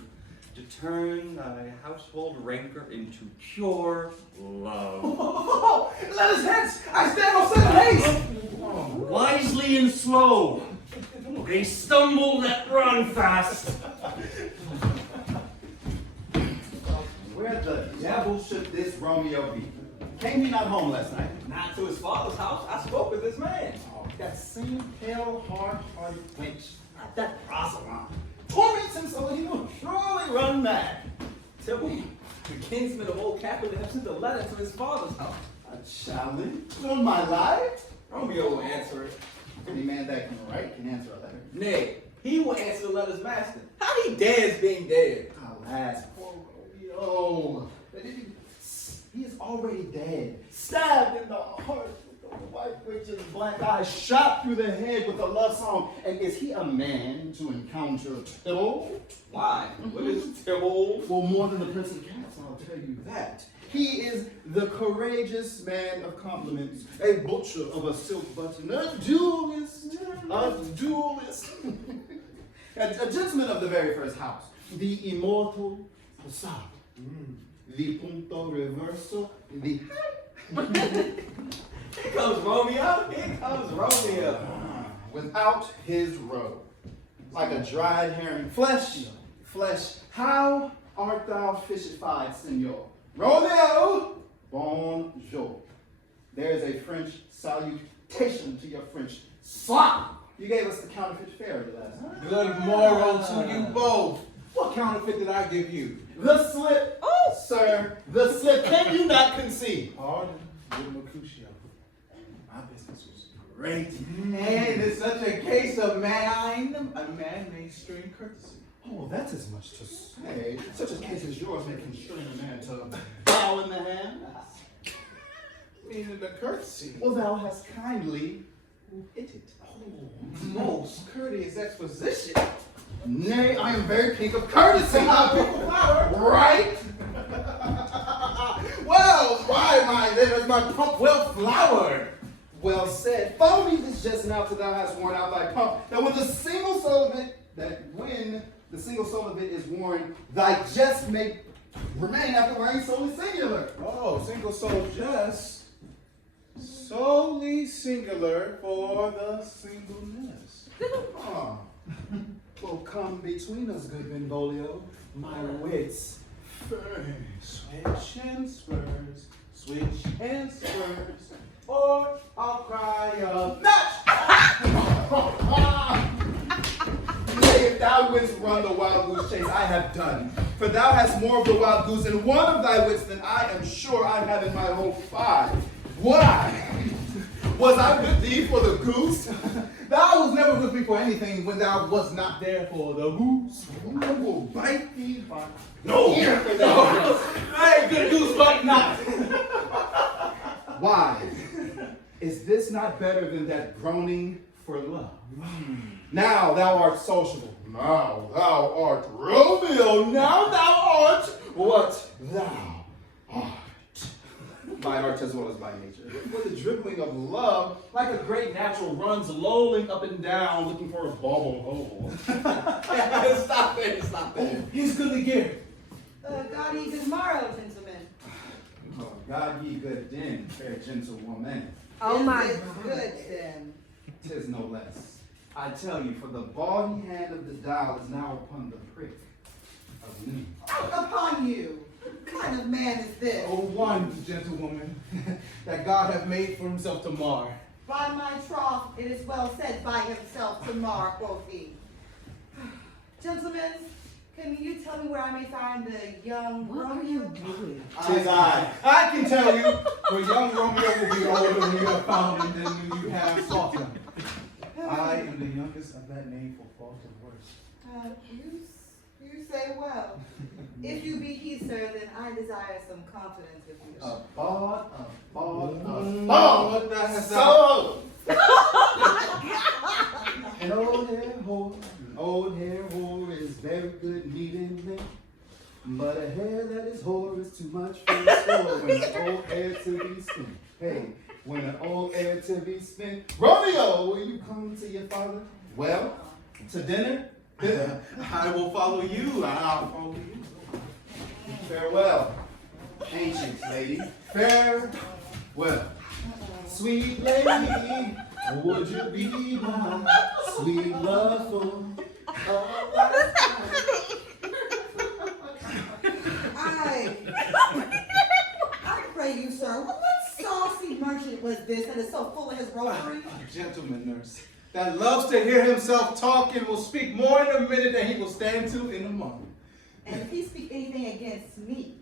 to turn thy household rancor into pure love. Let us hence! I stand on sudden haste! Wisely and slow, they stumble that run fast. Where the devil should this Romeo be? Came he not home last night? Not to his father's house. I spoke with this man. Oh, that same pale, hard-hearted wench, not that Rosalind, torments him so that he will surely run mad. Tybalt, the kinsman of old Capulet, have sent a letter to his father's house. A challenge on my life? Romeo will answer it. Any man that can write can answer a letter. Nay, he will answer the letter's master. How he dares being dead? Alas, poor Romeo. He is already dead, stabbed in the heart with the white witch's black eyes, shot through the head with a love song. And is he a man to encounter Tybalt? Why? What is Tybalt? Well, more than the Prince of Cats, I'll tell you that. He is the courageous man of compliments, a butcher of a silk button, a duelist, a gentleman of the very first house, the immortal Passado, the punto reverso, the Here comes Romeo. Here comes Romeo. without his robe, like a dried herring, flesh, how art thou fishified, senor? Romeo, bonjour. There is a French salutation to your French slop. You gave us the counterfeit fairy last night. Good morrow to you both. What counterfeit did I give you? The slip, sir, the slip. Can you not conceive? Pardon, good Mercutio. My business was Great. and it's such a case of a man may strain courtesy. Oh, that's as much to say. Such a case as yours may constrain a man to bow in the hand. Meaning the courtesy. Well, thou hast kindly hit it. Oh, most courteous exposition. Nay, I am very pink of courtesy. Right? Well, my then is my pump well flowered. Well said. Follow me this just now till thou hast worn out thy pump. That when the single soul of it is worn, thy jest may remain after wearing solely singular. Oh, single soul just solely singular for the singleness. Ah. Well, come between us, good Benvolio, my wits. Switch and spurs, switch and spurs, or I'll cry a match. Nay, if thou wouldst run the wild goose chase, I have done. For thou hast more of the wild goose in one of thy wits than I am sure I have in my whole 5. Why? Was I with thee for the goose? Thou was never with me for anything when thou was not there for the goose. I will bite thee by No! no. Hey, good goose, but not. Why? Is this not better than that groaning for love? Now thou art sociable. Now thou art Romeo. Now thou art what thou art. By art as well as by nature. With the dribbling of love, like a great natural runs lolling up and down looking for a bubble hole. Stop there. He's goodly geared. God ye good morrow, gentlemen. Oh, God ye good den, fair gentlewoman. Oh my Is it God. good then? 'Tis no less. I tell you, for the bawdy hand of the dial is now upon the prick of me. Out upon you. What kind of man is this? Oh, one gentlewoman that God hath made for himself to mar. By my troth, it is well said by himself to mar, quoth he. Gentlemen, can you tell me where I may find the young Romeo? Tis I. I can tell you, for young Romeo will be older when you have found him than when you have sought him. I am the youngest of that name for fault of worse. You say well. If you be he, sir, then I desire some confidence with you. A bawd. What the has So! An old hair whore is very good meat and milk. But a hair that is whore is too much for the store when the old hair to be skin. Hey, when an old heir to be spent, Romeo, will you come to your father? Well, to dinner? I will follow you. I'll follow you. Farewell, ancient lady. Farewell. Sweet lady, would you be my sweet love for I pray you, sir, what saucy merchant was this that is so full of his roguery? A gentleman, nurse, that loves to hear himself talk and will speak more in a minute than he will stand to in a month. And if he speak anything against me,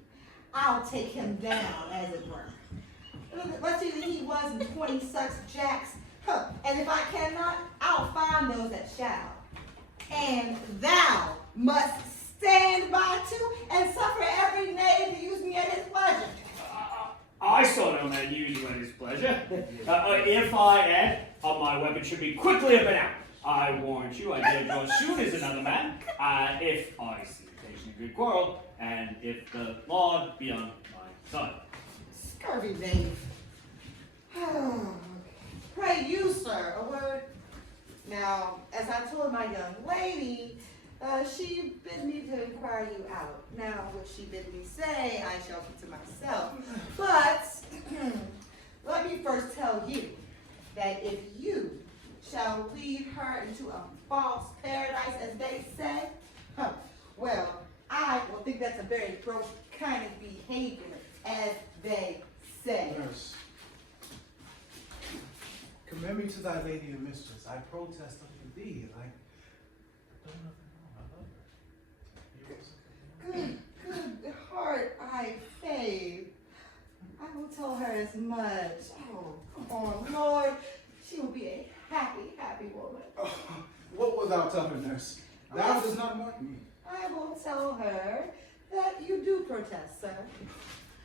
I'll take him down, as it were. Let's see that he was in 20 such jacks. And if I cannot, I'll find those that shall. And thou must stand by too and suffer every knave to use me at his pleasure. I saw no man use you at his pleasure. If I add, my weapon should be quickly up and out. I warrant you, I dare draw soon as another man, if I see occasion a good quarrel, and if the law be on my side. Scurvy knave. Pray you, sir, a word. Now, as I told my young lady, she bid me to inquire you out. Now, what she bid me say, I shall keep to myself. But, let me first tell you that if you shall lead her into a false paradise, as they say, well, I will think that's a very gross kind of behavior, as they say. Nurse, commend me to thy lady and mistress. I protest unto thee. I don't know. I love her. Good heart, I fave. I will tell her as much. Oh, come on, Lord. She will be a happy, happy woman. Oh, what wilt thou tell her, nurse? Thou does not mark me. I will tell her that you do protest, sir.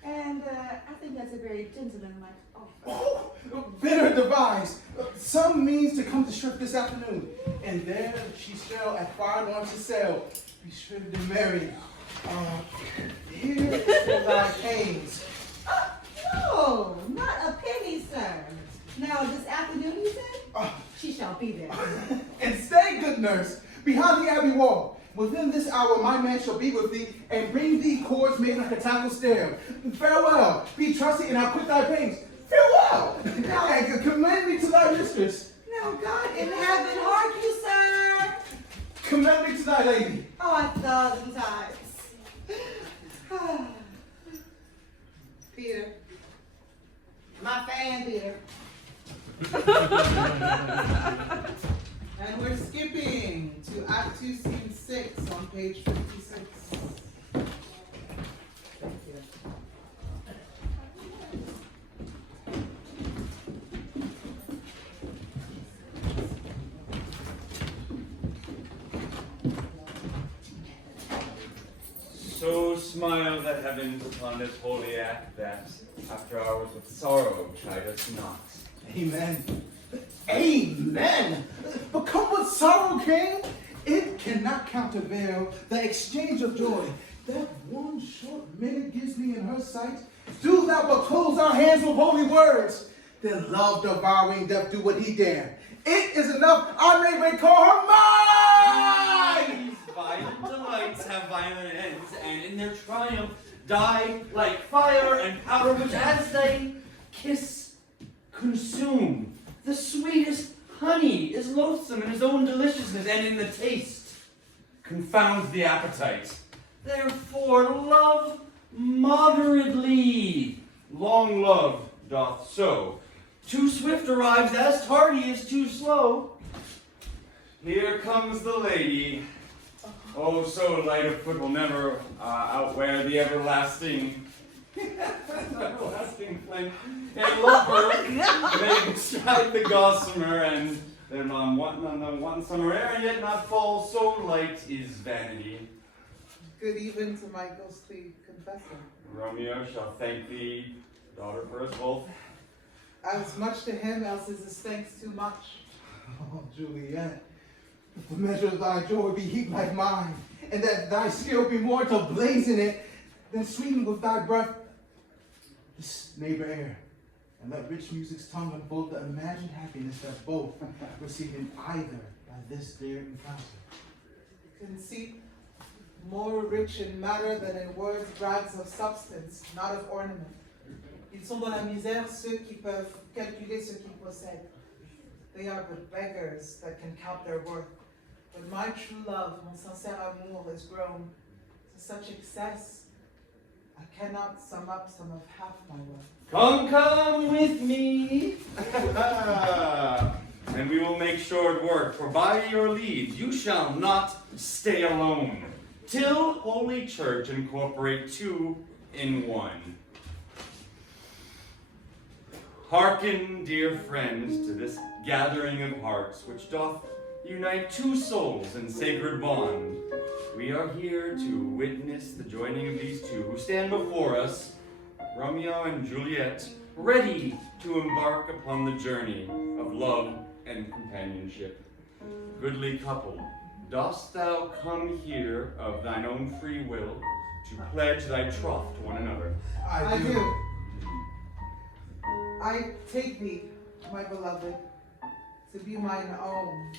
And I think that's a very gentlemanlike offer. Oh, better devised. Some means to come to shrift this afternoon. And there she shall at fire launch to sail. Be shrived and married. Here is for thy pains. No, not a penny, sir. Now, this afternoon, you said? She shall be there. And stay, good nurse, behind the abbey wall. Within this hour, my man shall be with thee and bring thee cords made like a tackle stair. Farewell. Be trusty and I'll quit thy pains. Farewell. And commend me to thy mistress. Now, God in heaven, hark you, sir. Commend me to thy lady. Oh, 1,000 times. Peter. My fan, Peter. And we're skipping to Act 2, Scene 6 on page 56. Thank you. So smile the heavens upon this holy act that, after hours of sorrow, chide us not. Amen. Amen. But come what sorrow came, it cannot countervail the exchange of joy that one short minute gives me in her sight. Do thou but close our hands with holy words. Then love devouring death do what he dare. It is enough, I may recall her mine. These violent delights have violent ends, and in their triumph die like fire and powder, which as they kiss, consume. The sweetest honey is loathsome in its own deliciousness, and in the taste confounds the appetite. Therefore love moderately. Long love doth so. Too swift arrives as tardy is too slow. Here comes the lady. Oh, so light of foot will never outwear the everlasting flame. And lover, they stride the gossamer, and they're wanting on the one summer air, and yet not fall, so light is vanity. Good even to my ghostly confessor. Romeo shall thank thee, daughter, for us both. As much to him as is his thanks too much. Oh, Juliet, if the measure of thy joy be heaped like mine, and that thy skill be more to blaze in it, then sweeten with thy breath this neighbor air. and let rich music's tongue unfold the imagined happiness that both receive in either by this dear encounter. Conceit, more rich in matter than in words, brags of substance, not of ornament. Ils sont dans la misère ceux qui peuvent calculer ce qu'ils possèdent. They are but beggars that can count their worth. But my true love, mon sincère amour, has grown to such excess, I cannot sum up some of half my worth. Come with me, and we will make short work, for by your lead you shall not stay alone, till Holy Church incorporate two in one. Hearken, dear friends, to this gathering of hearts, which doth unite two souls in sacred bond. We are here to witness the joining of these two who stand before us, Romeo and Juliet, ready to embark upon the journey of love and companionship. Goodly couple, dost thou come here of thine own free will to pledge thy troth to one another? I do. I take thee, my beloved, to be mine own,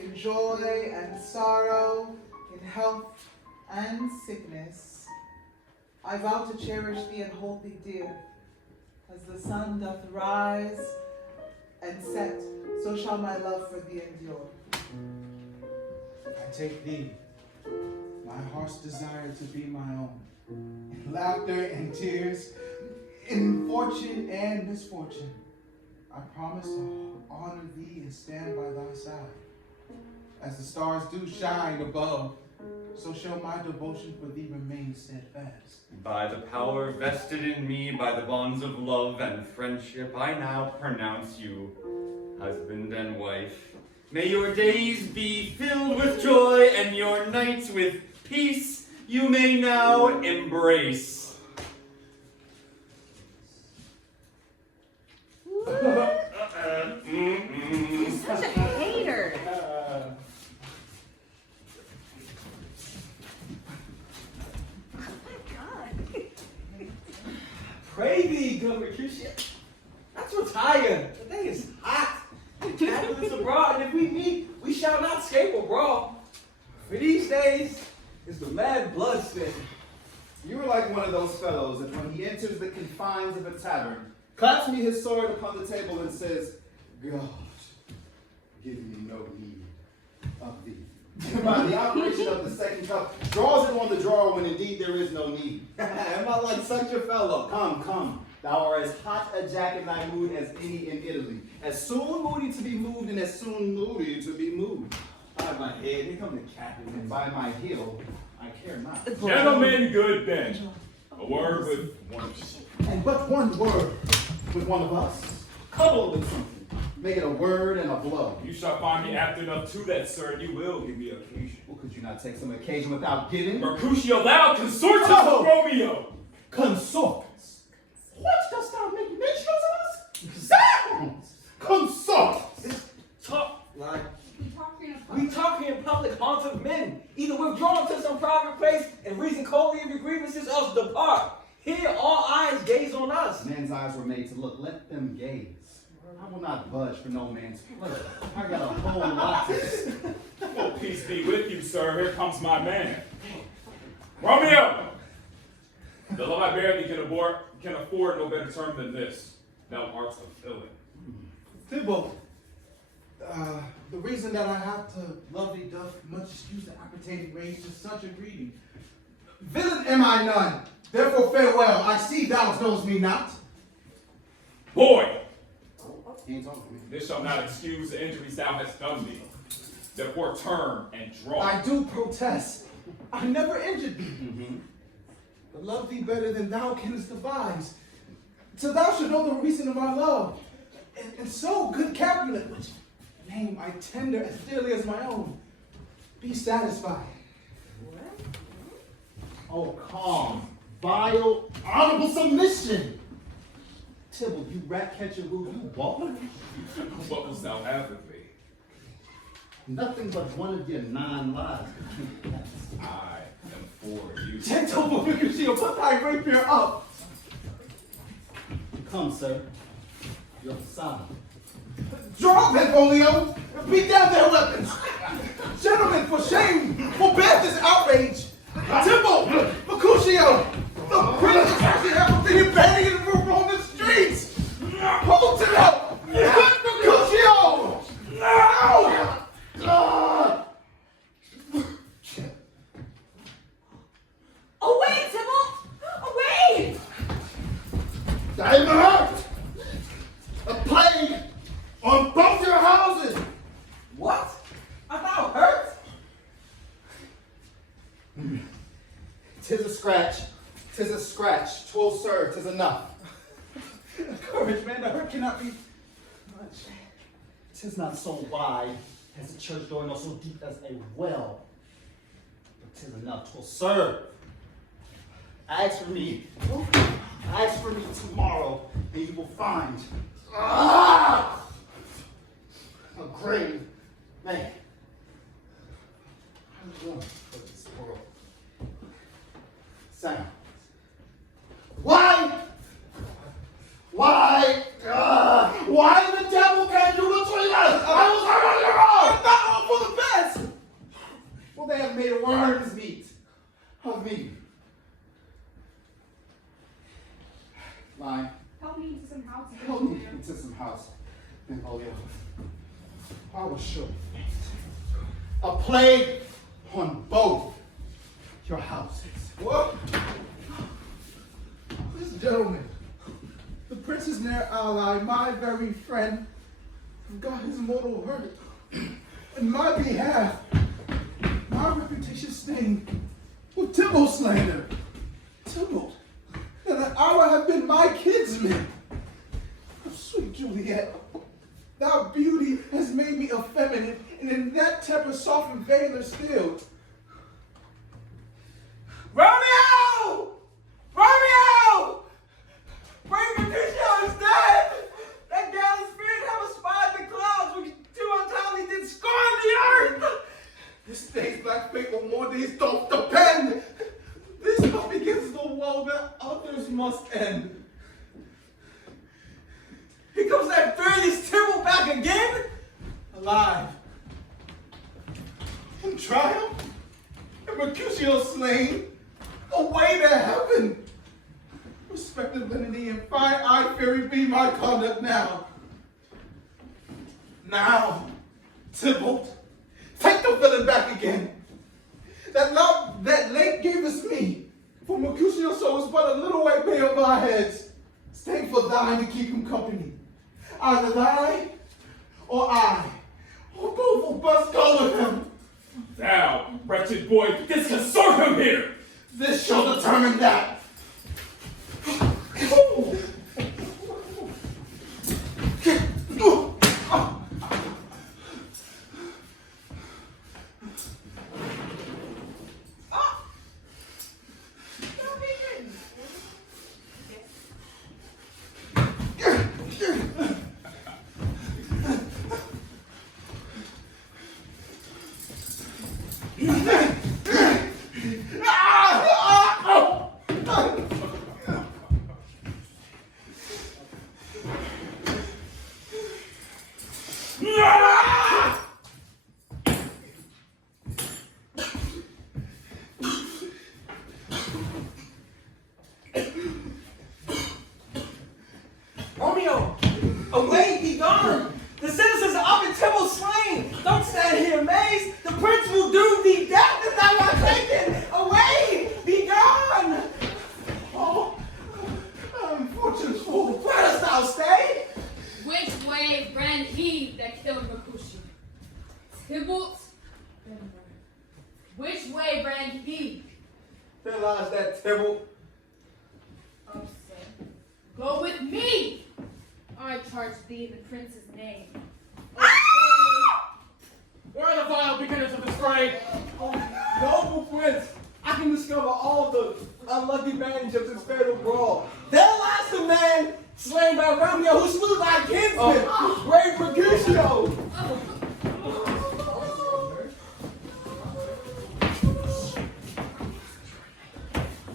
in joy and sorrow, in health and sickness. I vow to cherish thee and hold thee dear. As the sun doth rise and set, so shall my love for thee endure. I take thee, my heart's desire to be my own, in laughter and tears, in fortune and misfortune. I promise to honor thee and stand by thy side. As the stars do shine above, so shall my devotion for thee remain steadfast. By the power vested in me by the bonds of love and friendship, I now pronounce you husband and wife. May your days be filled with joy and your nights with peace. You may now embrace. He's such a hater. Pray thee, good Mercutio. Let's retire. The day is hot. Captains abroad, and if we meet, we shall not escape a brawl. For these days is the mad bloodstain. You are like one of those fellows that when he enters the confines of a tavern, claps me his sword upon the table and says, God, give me no need of thee. And by the operation of the second cup, draws it on the drawer when indeed there is no need. Am I like such a fellow? Come, come. Thou art as hot a jack in thy mood as any in Italy. As soon moody to be moved and as soon moody to be moved. By my head, here come the captain. And by my heel, I care not. Gentlemen, good men. A word with one of you. And but one word with one of us. Couple with something. Make it a word and a blow. You shall find me apt enough to that, sir, and you will give me occasion. Well, could you not take some occasion without giving? Mercutio, thou consortest with Romeo! Consortest? What dost thou make mention of us? Zounds! Consortest! Talk like We we talking in public haunts of men. Either withdraw to some private place and reason coldly of your grievances, else depart. Here all eyes gaze on us. Men's eyes were made to look. Let them gaze. I will not budge for no man's pleasure. I got a whole lot to say. Well, peace be with you, sir. Here comes my man. Romeo! The love I bear thee can afford no better term than this. Thou art fulfilling. Thibault, the reason that I have to love thee doth much excuse the appertaining rage to such a greeting. Villain am I none, therefore farewell. I see thou knowest me not. Boy! He ain't talking to me. This shall not excuse the injuries thou hast done me. Therefore turn and draw. I do protest. I never injured thee. But love thee better than thou canst devise. So thou should know the reason of our love. And so, good Capulet, which name I tender as dearly as my own, be satisfied. Oh, calm, vile, honorable submission. Tibble, you rat catcher who you baller? What wilt thou have with me? Nothing but one of your 9 lives. I am for you. Gentle Mercutio, put thy rapier up. Come, sir. your son. Draw, Benvolio! Beat down their weapons! Gentlemen, for shame! Forbear this outrage! Temple! Mercutio! The prince is actually have been abandoned on the streets! Hold it up! Mercutio! No! Away, Tybalt! Away! I'm hurt! A plague on both your houses! What? Art thou hurt? Tis a scratch. 'Twill serve, 'tis enough. Courage, man, the hurt cannot be much. 'Tis not so wide as a church door, nor so deep as a well. But 'tis enough, 'twill serve. Ask for me tomorrow, and you will find a grave. Man, I'm going for this world. Sound. Why the devil can't do between us? I was hurt on your own. It's not all for the best! Well, they have made a worm's meat of me. Line. Help me into some house. Help me into some house, Benvolio. I was sure. A plague on both your houses. What? This gentleman, the prince's near ally, my very friend, got his mortal hurt. In my behalf, my reputation stained with Tybalt slander. Tybalt, that an hour have been my kinsman. Oh, sweet Juliet, thy beauty has made me effeminate, and in that temper softened veiler still. Romeo! Romeo! Bring Mercutio is dead! That gallant spirit have espied the clouds, which too untimely did scorn the earth! This day's black fate will more days don't depend! This hope begins the woe that others must end. Here comes that furious Tybalt back again! Alive. In triumph? And Mercutio slain? Away to heaven! Respect divinity and fine eye fairy be my conduct now. Now, Tybalt, take the villain back again. That love that late gave us me, for Mercutio so is but a little white bay of our heads. Stay for thine to keep him company. Either thine or I, or both will bust go with him. Thou, wretched boy, didst consort him here! This shall determine that. Romeo! Away, be gone! The citizens are up in Tybalt slain! Don't stand here amazed! The prince will do thee death if thou art taken! Away! Be gone! Oh, unfortunate fool. Where dost thou stay? Which way ran he that killed Mercutio? Tybalt? Which way ran he? There lies that Tybalt. Oh, say, go with me! I charge thee in the prince's name. Where are the vile beginners of this fray? Noble prince, I can discover all the unlucky bandage of this fatal brawl. There lies the man slain by Romeo who slew thy kinsman, brave Mercutio.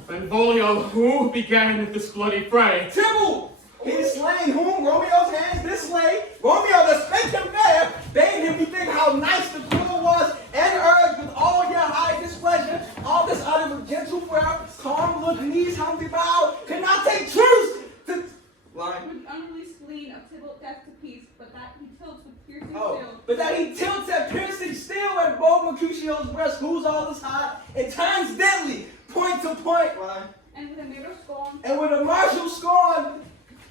Benvolio, who began this bloody fray? Tybalt! He is slain slain whom Romeo's hands did slay. Romeo, the spake him fair, bade him bethink how nice the quill was, and urged with all your high displeasure, all this uttered with gentle prayer, calm look, knees humbly bowed, could not take truce to line. With unruly spleen of Tybalt death to peace, but that he tilts with piercing Oh, steel. but that he tilts at piercing steel at bold Mercutio's breast, whose all is hot, and turns deadly, point to point line. And with a mirror scorn, And with a martial scorn,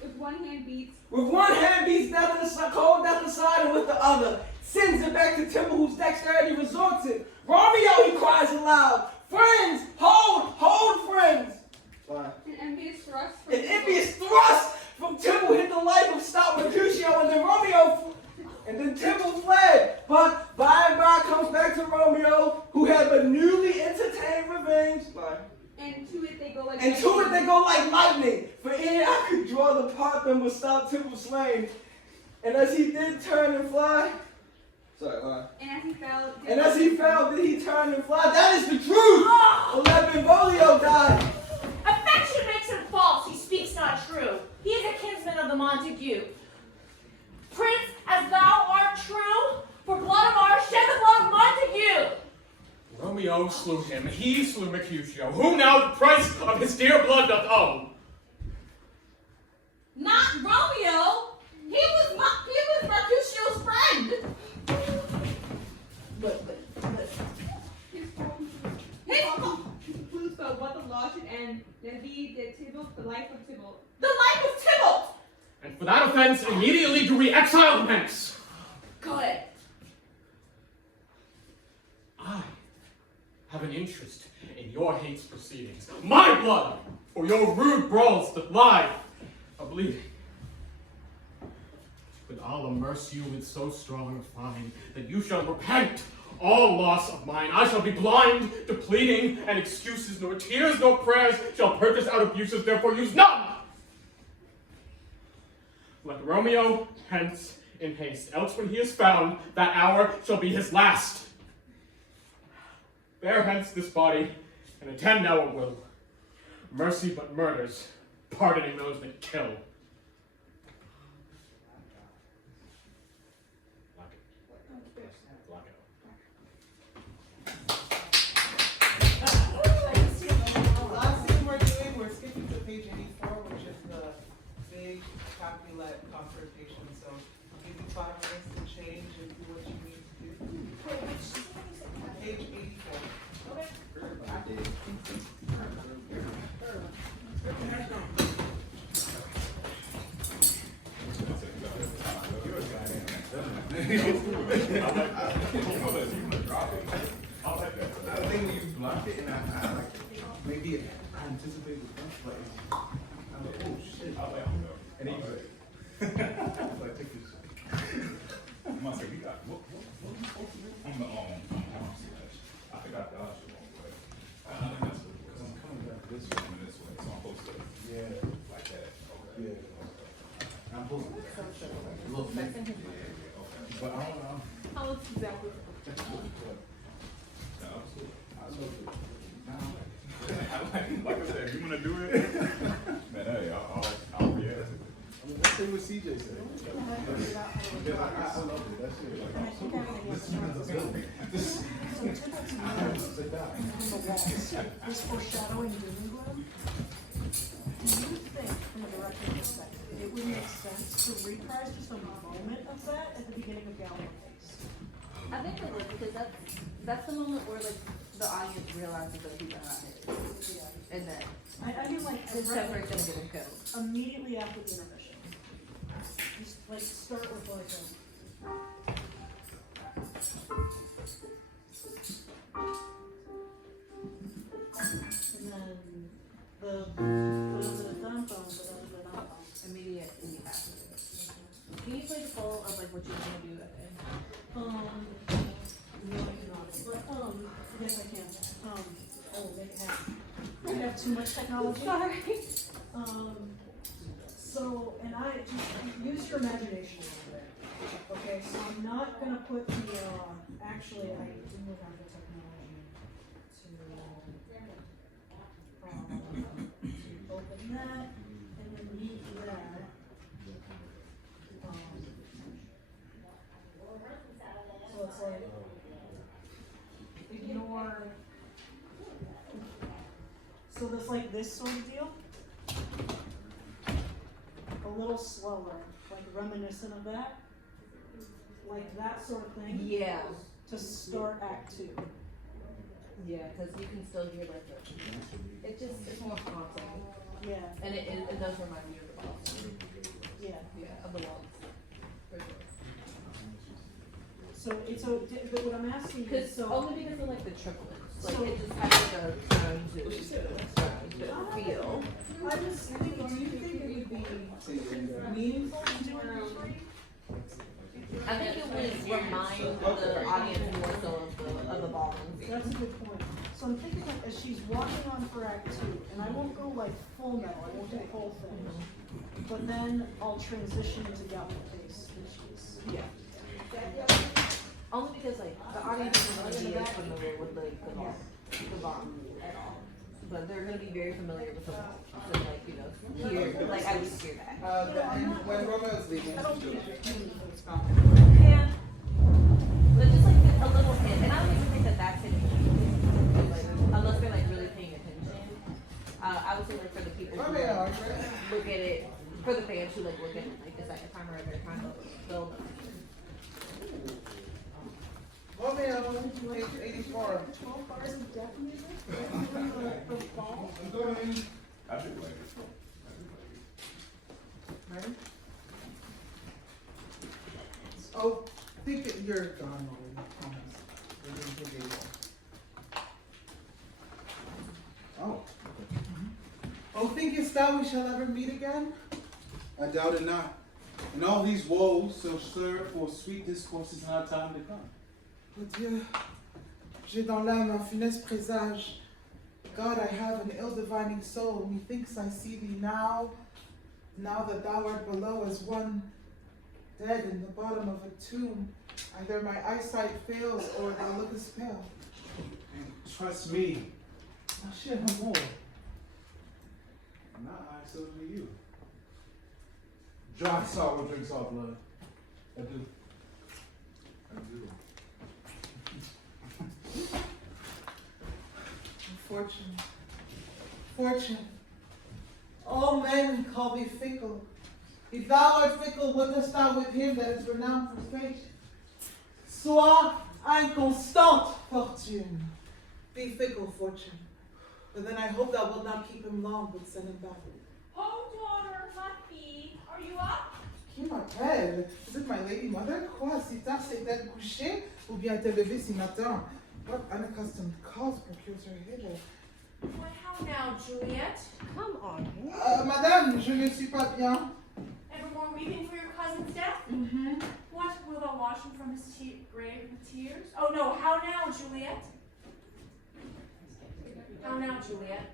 with one hand beats, death aside, cold death aside, and with the other sends it back to Timber, whose dexterity resorts it. Romeo, he cries aloud, friends, hold, friends. an envious thrust from An envious thrust from Timber hit the life of stout Mercutio, and then Romeo, and then Timber fled. But by and by comes back to Romeo, who had but newly entertained revenge. and to it they go like And to it they go like lightning. For ere I could draw the part that was stop Timber slain. And as he did turn and fly. And as he fell, did he turn and fly? That is the truth! Let Benvolio die. Affection makes him false, he speaks not true. He is a kinsman of the Montague. Prince, as thou art true, for blood of ours, shed the blood of Montague. Romeo slew him, he slew Mercutio, who now the price of his dear blood doth owe. Not Romeo! He was Mercutio's friend! Whose felt what the law should end, then be the Tybalt, the life of Tybalt. The life of Tybalt! And for that offense, immediately do we exile him hence. Good. I have an interest in your hate's proceedings. My blood for your rude brawls that lie a-bleeding. But I'll immerse you with so strong a fine that you shall repent all loss of mine. I shall be blind to pleading and excuses, nor tears nor prayers shall purchase out abuses, therefore use none. Let Romeo hence in haste, else when he is found, that hour shall be his last. Bear hence this body, and attend now at will. Mercy but murders, pardoning those that kill. Last thing we're doing, we're skipping to page 84, which is the big Capulet confrontation. So I'll give you 5 minutes to change and do what you need to do. Page 84. I think when you block it and I like maybe I anticipate the punch, but I'm like, oh shit. And then you like, I take this. I'm gonna say we got what on the I think I dodged the wrong way. I think that's what it was. I'm coming back this way. Coming this way, so I'm supposed to like that. Okay. Yeah. I'm supposed to look back. But I don't know. How looks exactly? Like I said, if you wanna do it, man, hey, I'll react. I mean, let's see what CJ said. I love it. That's it. This foreshadowing doom gloom, do you think, from a director's perspective, it would make sense to reprise just a moment of that at the beginning of Gallic Days? I think it would, because that's the moment where like the audience realizes that people are not his. Yeah. And then I mean, like, his separate gonna get him killed. immediately after the intermission. Just like start with like and then Immediate after. Can you play the full of like what you want to do at the end? no, I cannot. But yes, I can. Make it happen. I have too much technology. Sorry. So, and I just use your imagination a little bit. Okay, so I'm not gonna put the actually I didn't have the technology to open that and then mute that. Ignore. So that's like this sort of deal? A little slower, like reminiscent of that? Like that sort of thing? Yeah. To start Act 2. Yeah, because you can still hear like the, it's more haunting. Yeah. And it does remind me of the boss. Yeah. Yeah, of the walls. For sure. So it's but what I'm asking is, Because so only because of like the triplets. Like So- it just has like a time to feel. I was thinking, do you think it would be meaningful to do it? I think it would remind the audience more so of the ballroom. That's a good point. So I'm thinking like as she's walking on for Act 2, and I won't go like full metal, I won't do the whole thing. But then I'll transition into Gallic bass, which is Only because like the audience isn't going to be as familiar with the bomb at all. But they're going to be very familiar with the bomb. So like, you know, hear, like at least hear that. When Romeo's leaving, Yeah. But just like a little hint. And I don't even think that that's hidden. Like, unless they're like really paying attention. I would say like for the people who like, look at it, for the fans who like look at it like the second time or they're kind of build up. Romeo, page 84. 12 bars of death music? For fall? I should play it. Ready? Oh, think that you're gone already, I promise. We're doing pretty well. Oh. Oh, thinkest thou we shall ever meet again? I doubt it not. And all these woes shall serve for sweet discourses in our time to come. Oh Dieu, j'ai dans l'âme un funeste présage. God, I have an ill-divining soul. Methinks I see thee now that thou art below as one dead in the bottom of a tomb. Either my eyesight fails or thou lookest pale. And trust me, I'll share no more. not I, so do you. Dry sorrow drinks our blood. I do. I do. Fortune. All men call thee fickle. If thou art fickle, what dost thou with him that is renowned for fate? Sois inconstante, fortune. Be fickle, fortune. But then I hope thou wilt not keep him long, but send him back. Oh, daughter, my fee, are you up? Qui m'appelle? Is it my lady mother? Quoi, si tard s'est-elle couchée? Ou bien t'es levée si matin? What unaccustomed cause procures her hither? Why, how now, Juliet? Come on. Madame, je ne suis pas bien. Evermore weeping for your cousin's death? Mm-hmm. What, will thou wash him from his grave with tears? Oh no, how now, Juliet? How now, Juliet?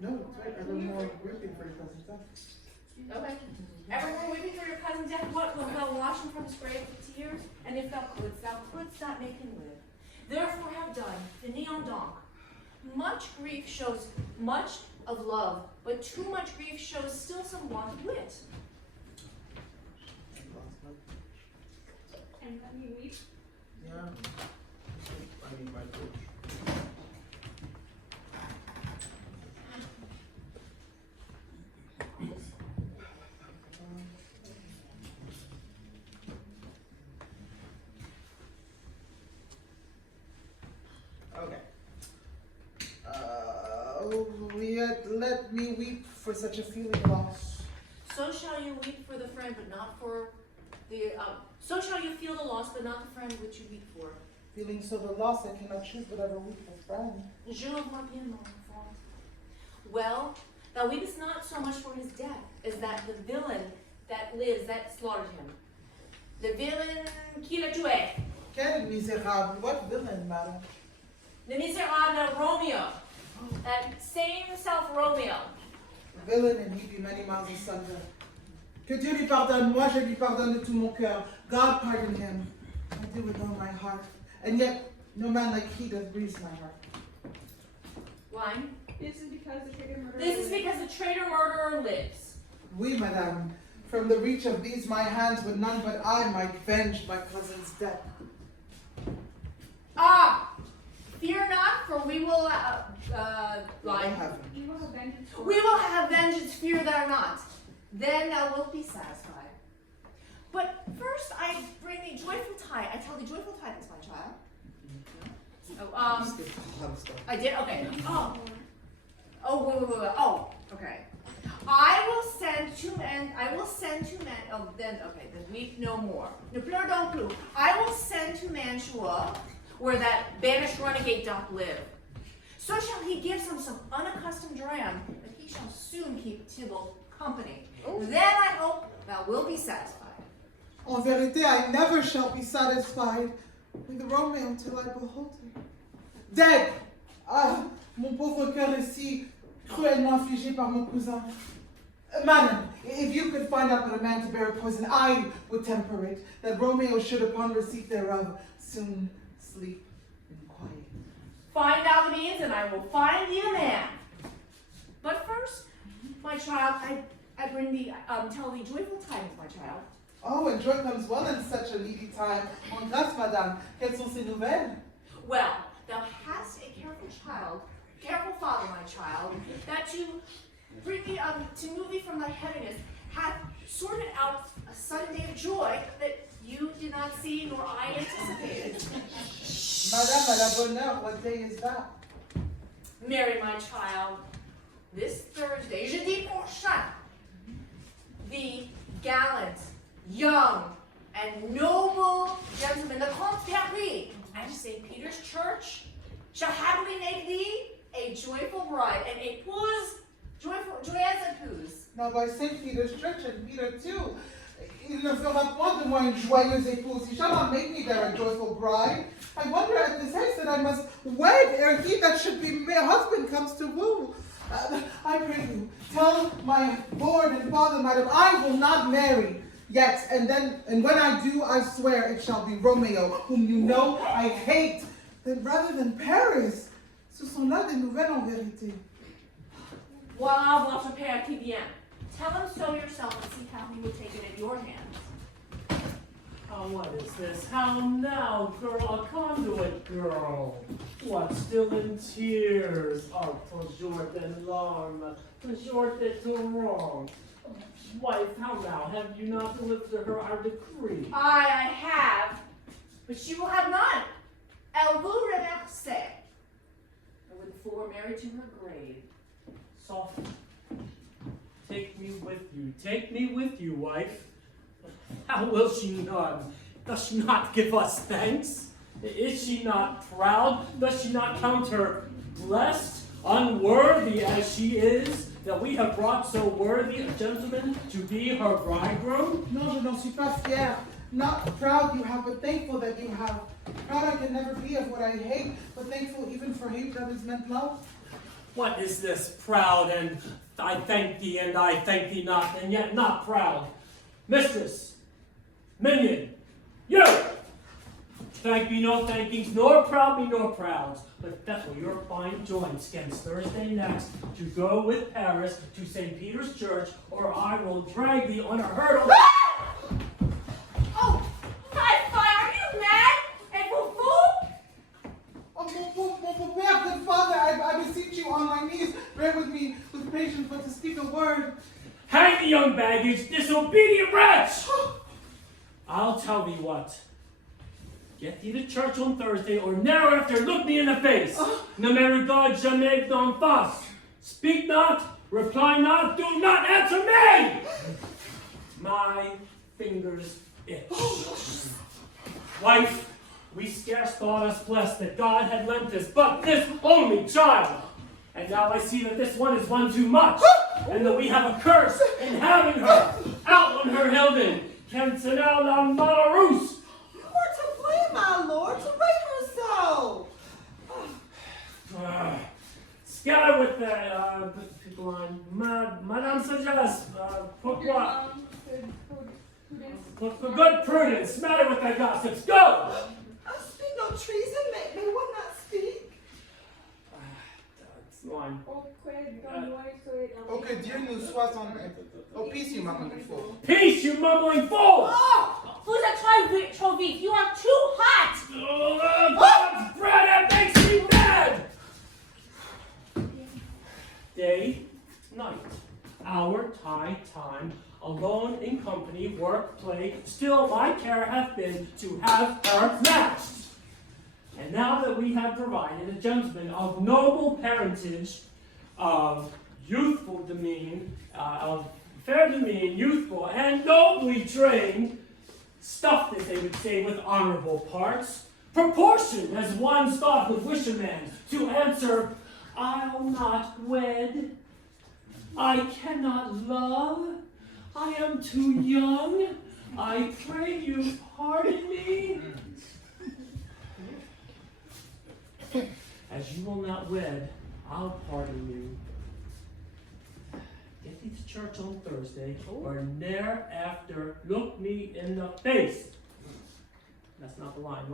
No, it's right. Evermore weeping for your cousin's death. Okay. Evermore weeping for your cousin's death, what, will thou wash him from his grave with tears? And if thou couldst not make him live. Therefore have done, the neon donk. Much grief shows much of love, but too much grief shows still some want of wit. And then you weep. Yeah. I need my coach. Okay. Yet let me weep for such a feeling loss. So shall you weep for the friend, but not for the, so shall you feel the loss, but not the friend which you weep for. Feeling so the loss, I cannot choose but ever weep for friend. Je le vois bien, mon enfant. Well, thou weepest not so much for his death, as that the villain that lives, that slaughtered him. The villain qui l'a tué. Quel misérable, what villain, madam? Le misérable Romeo. That same self Romeo. Villain, and he be many miles asunder. Que Dieu lui pardonne, moi je lui pardonne de tout mon cœur. God pardon him. I do with all my heart. And yet, no man like he doth breathe my heart. Why? This is because the traitor murderer This is because the traitor murderer lives. Oui, madame. From the reach of these my hands would none but I might venge my cousin's death. Fear not, for we will have vengeance, fear thou not. Then thou wilt be satisfied. But first I bring thee joyful tidings. I tell thee joyful tidings, my child. I did? Okay. Oh, wait. Oh, okay. I will send two men. Oh, then weep no more. Ne pleure donc plus. I will send to Mantua, where that banished renegade doth live. So shall he give some unaccustomed dram, that he shall soon keep Tybalt company. Then I hope thou wilt be satisfied. En vérité, I never shall be satisfied with Romeo till I behold her. Dead! Ah, mon pauvre cœur est si cruellement affligé par mon cousin. Madam, if you could find out that a man to bear poison, I would temper it, that Romeo should, upon receipt thereof, soon sleep in quiet. Find out the means, and I will find thee a man. But first, my child, I bring thee, tell thee joyful tidings, my child. Oh, and joy comes well in such a needy time. En grâce, madame, quelles sont ces nouvelles? Well, thou hast a careful father, my child, that to bring thee, to move thee from thy heaviness, hath sorted out a sudden day of joy that you did not see nor I anticipated. Madame, à la bonne heure, what day is that? Mary, my child, this Thursday, jeudi prochain, the gallant, young, and noble gentleman, the Comte Paris, at St. Peter's Church, shall happily make thee a joyful bride, and épouse, joyeuse épouse. Now by St. Peter's Church and Peter too, il ne fera point de moi une joyeuse épouse. He shall not make me there a joyful bride. I wonder at this haste that I must wed ere he that should be my husband comes to woo. I pray you, tell my lord and father, madam, I will not marry yet, and when I do, I swear it shall be Romeo, whom you know I hate, rather than Paris. Ce sont là des nouvelles en vérité. Voilà votre père qui vient. Tell him so yourself and see how he will take it in your hands. Oh, what is this? How now, girl? A conduit girl. What, still in tears? Oh, toujours de larmes, toujours de torrent. Wife, how now? Have you not delivered to her our decree? I have, but she will have none. Elle vous remercie. I would forward Mary to her grave. Soft. Take me with you, wife. How will she not? Does she not give us thanks? Is she not proud? Does she not count her blessed, unworthy as she is, that we have brought so worthy a gentleman to be her bridegroom? No, je n'en suis pas fière. Not proud you have, but thankful that you have. Proud I can never be of what I hate, but thankful even for hate that is meant love. What is this proud and I thank thee and I thank thee not, and yet not proud? Mistress, minion, you! Thank me no thankings, nor proud me nor prouds, but fettle your fine joints against Thursday next to go with Paris to St. Peter's Church, or I will drag thee on a hurdle. Oh, are you mad? And fool? Oh, mon père, good father, I beseech you on my knees, bear with me with patience, but to speak a word. Hang the young baggage, disobedient wretch! I'll tell thee what. Get thee to church on Thursday, or never after look me in the face. Ne me regarde jamais d'en face. Speak not, reply not, do not answer me! My fingers itch. Wife, we scarce thought us blessed that God had lent us but this only child. And now I see that this one is one too much, and that we have a curse in having her. Out on her, Hilden! Cancelal la Malarus! You were to blame, my lord, to rate her so. Scatter with that, people on Madame Sagesse, pourquoi? For good prudence, matter with thy gossips, go! I speak no treason, may one not speak? One. Oh, que Dieu nous soit en... Oh, peace, you mumbling fool. Peace, you mumbling fool! Oh, vous êtes trop vite. You are too hot. Still my care hath been to have her matched. And now that we have provided a gentleman of noble parentage, of youthful demean, of fair demean, youthful, and nobly trained, stuffed, as they would say, with honorable parts, proportioned as one's thought would wish a man, to answer, I'll not wed, I cannot love, I am too young, I pray you pardon me. As you will not wed, I'll pardon you. Get thee to church on Thursday, or ne'er after look me in the face. That's not the line.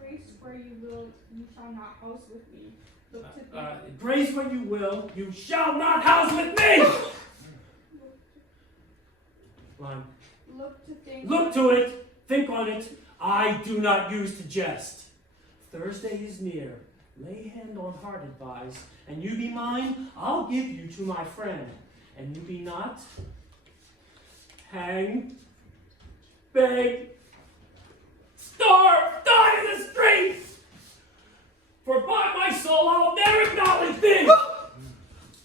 Grace where you will, you shall not house with me. Look to Grace where you will, you shall not house with me! Line. Look to things. Look to it, think on it, I do not use to jest. Thursday is near, lay hand on heart advise, and you be mine, I'll give you to my friend, and you be not, hang, beg, starve, die in the streets, for by my soul I'll never acknowledge thee,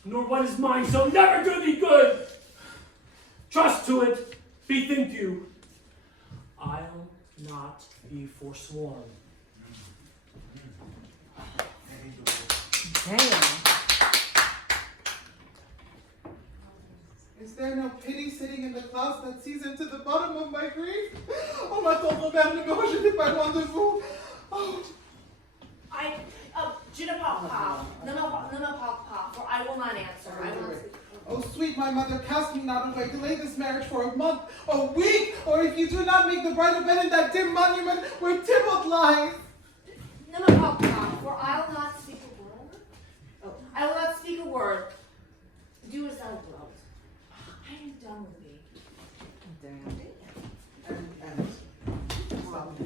nor what is mine shall never do thee good. Trust to it, bethink you, I'll not be forsworn. Is there no pity sitting in the clouds that sees into the bottom of my grief? Oh, ma tante mère, ne me rejetez pas loin de vous. Oh. Je ne parle pas. Ne me parle pas, for I will not answer. I will not speak. Oh, sweet my mother, cast me not away. Delay this marriage for a month, a week, or if you do not make the bridal bed in that dim monument where Tybalt lies. Ne me parle pas, for I will not speak a word. Oh, I will not speak a word. Do as thou wilt. I am done with thee. And stop.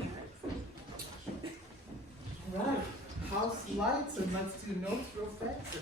Right. House lights and let's do notes real fast.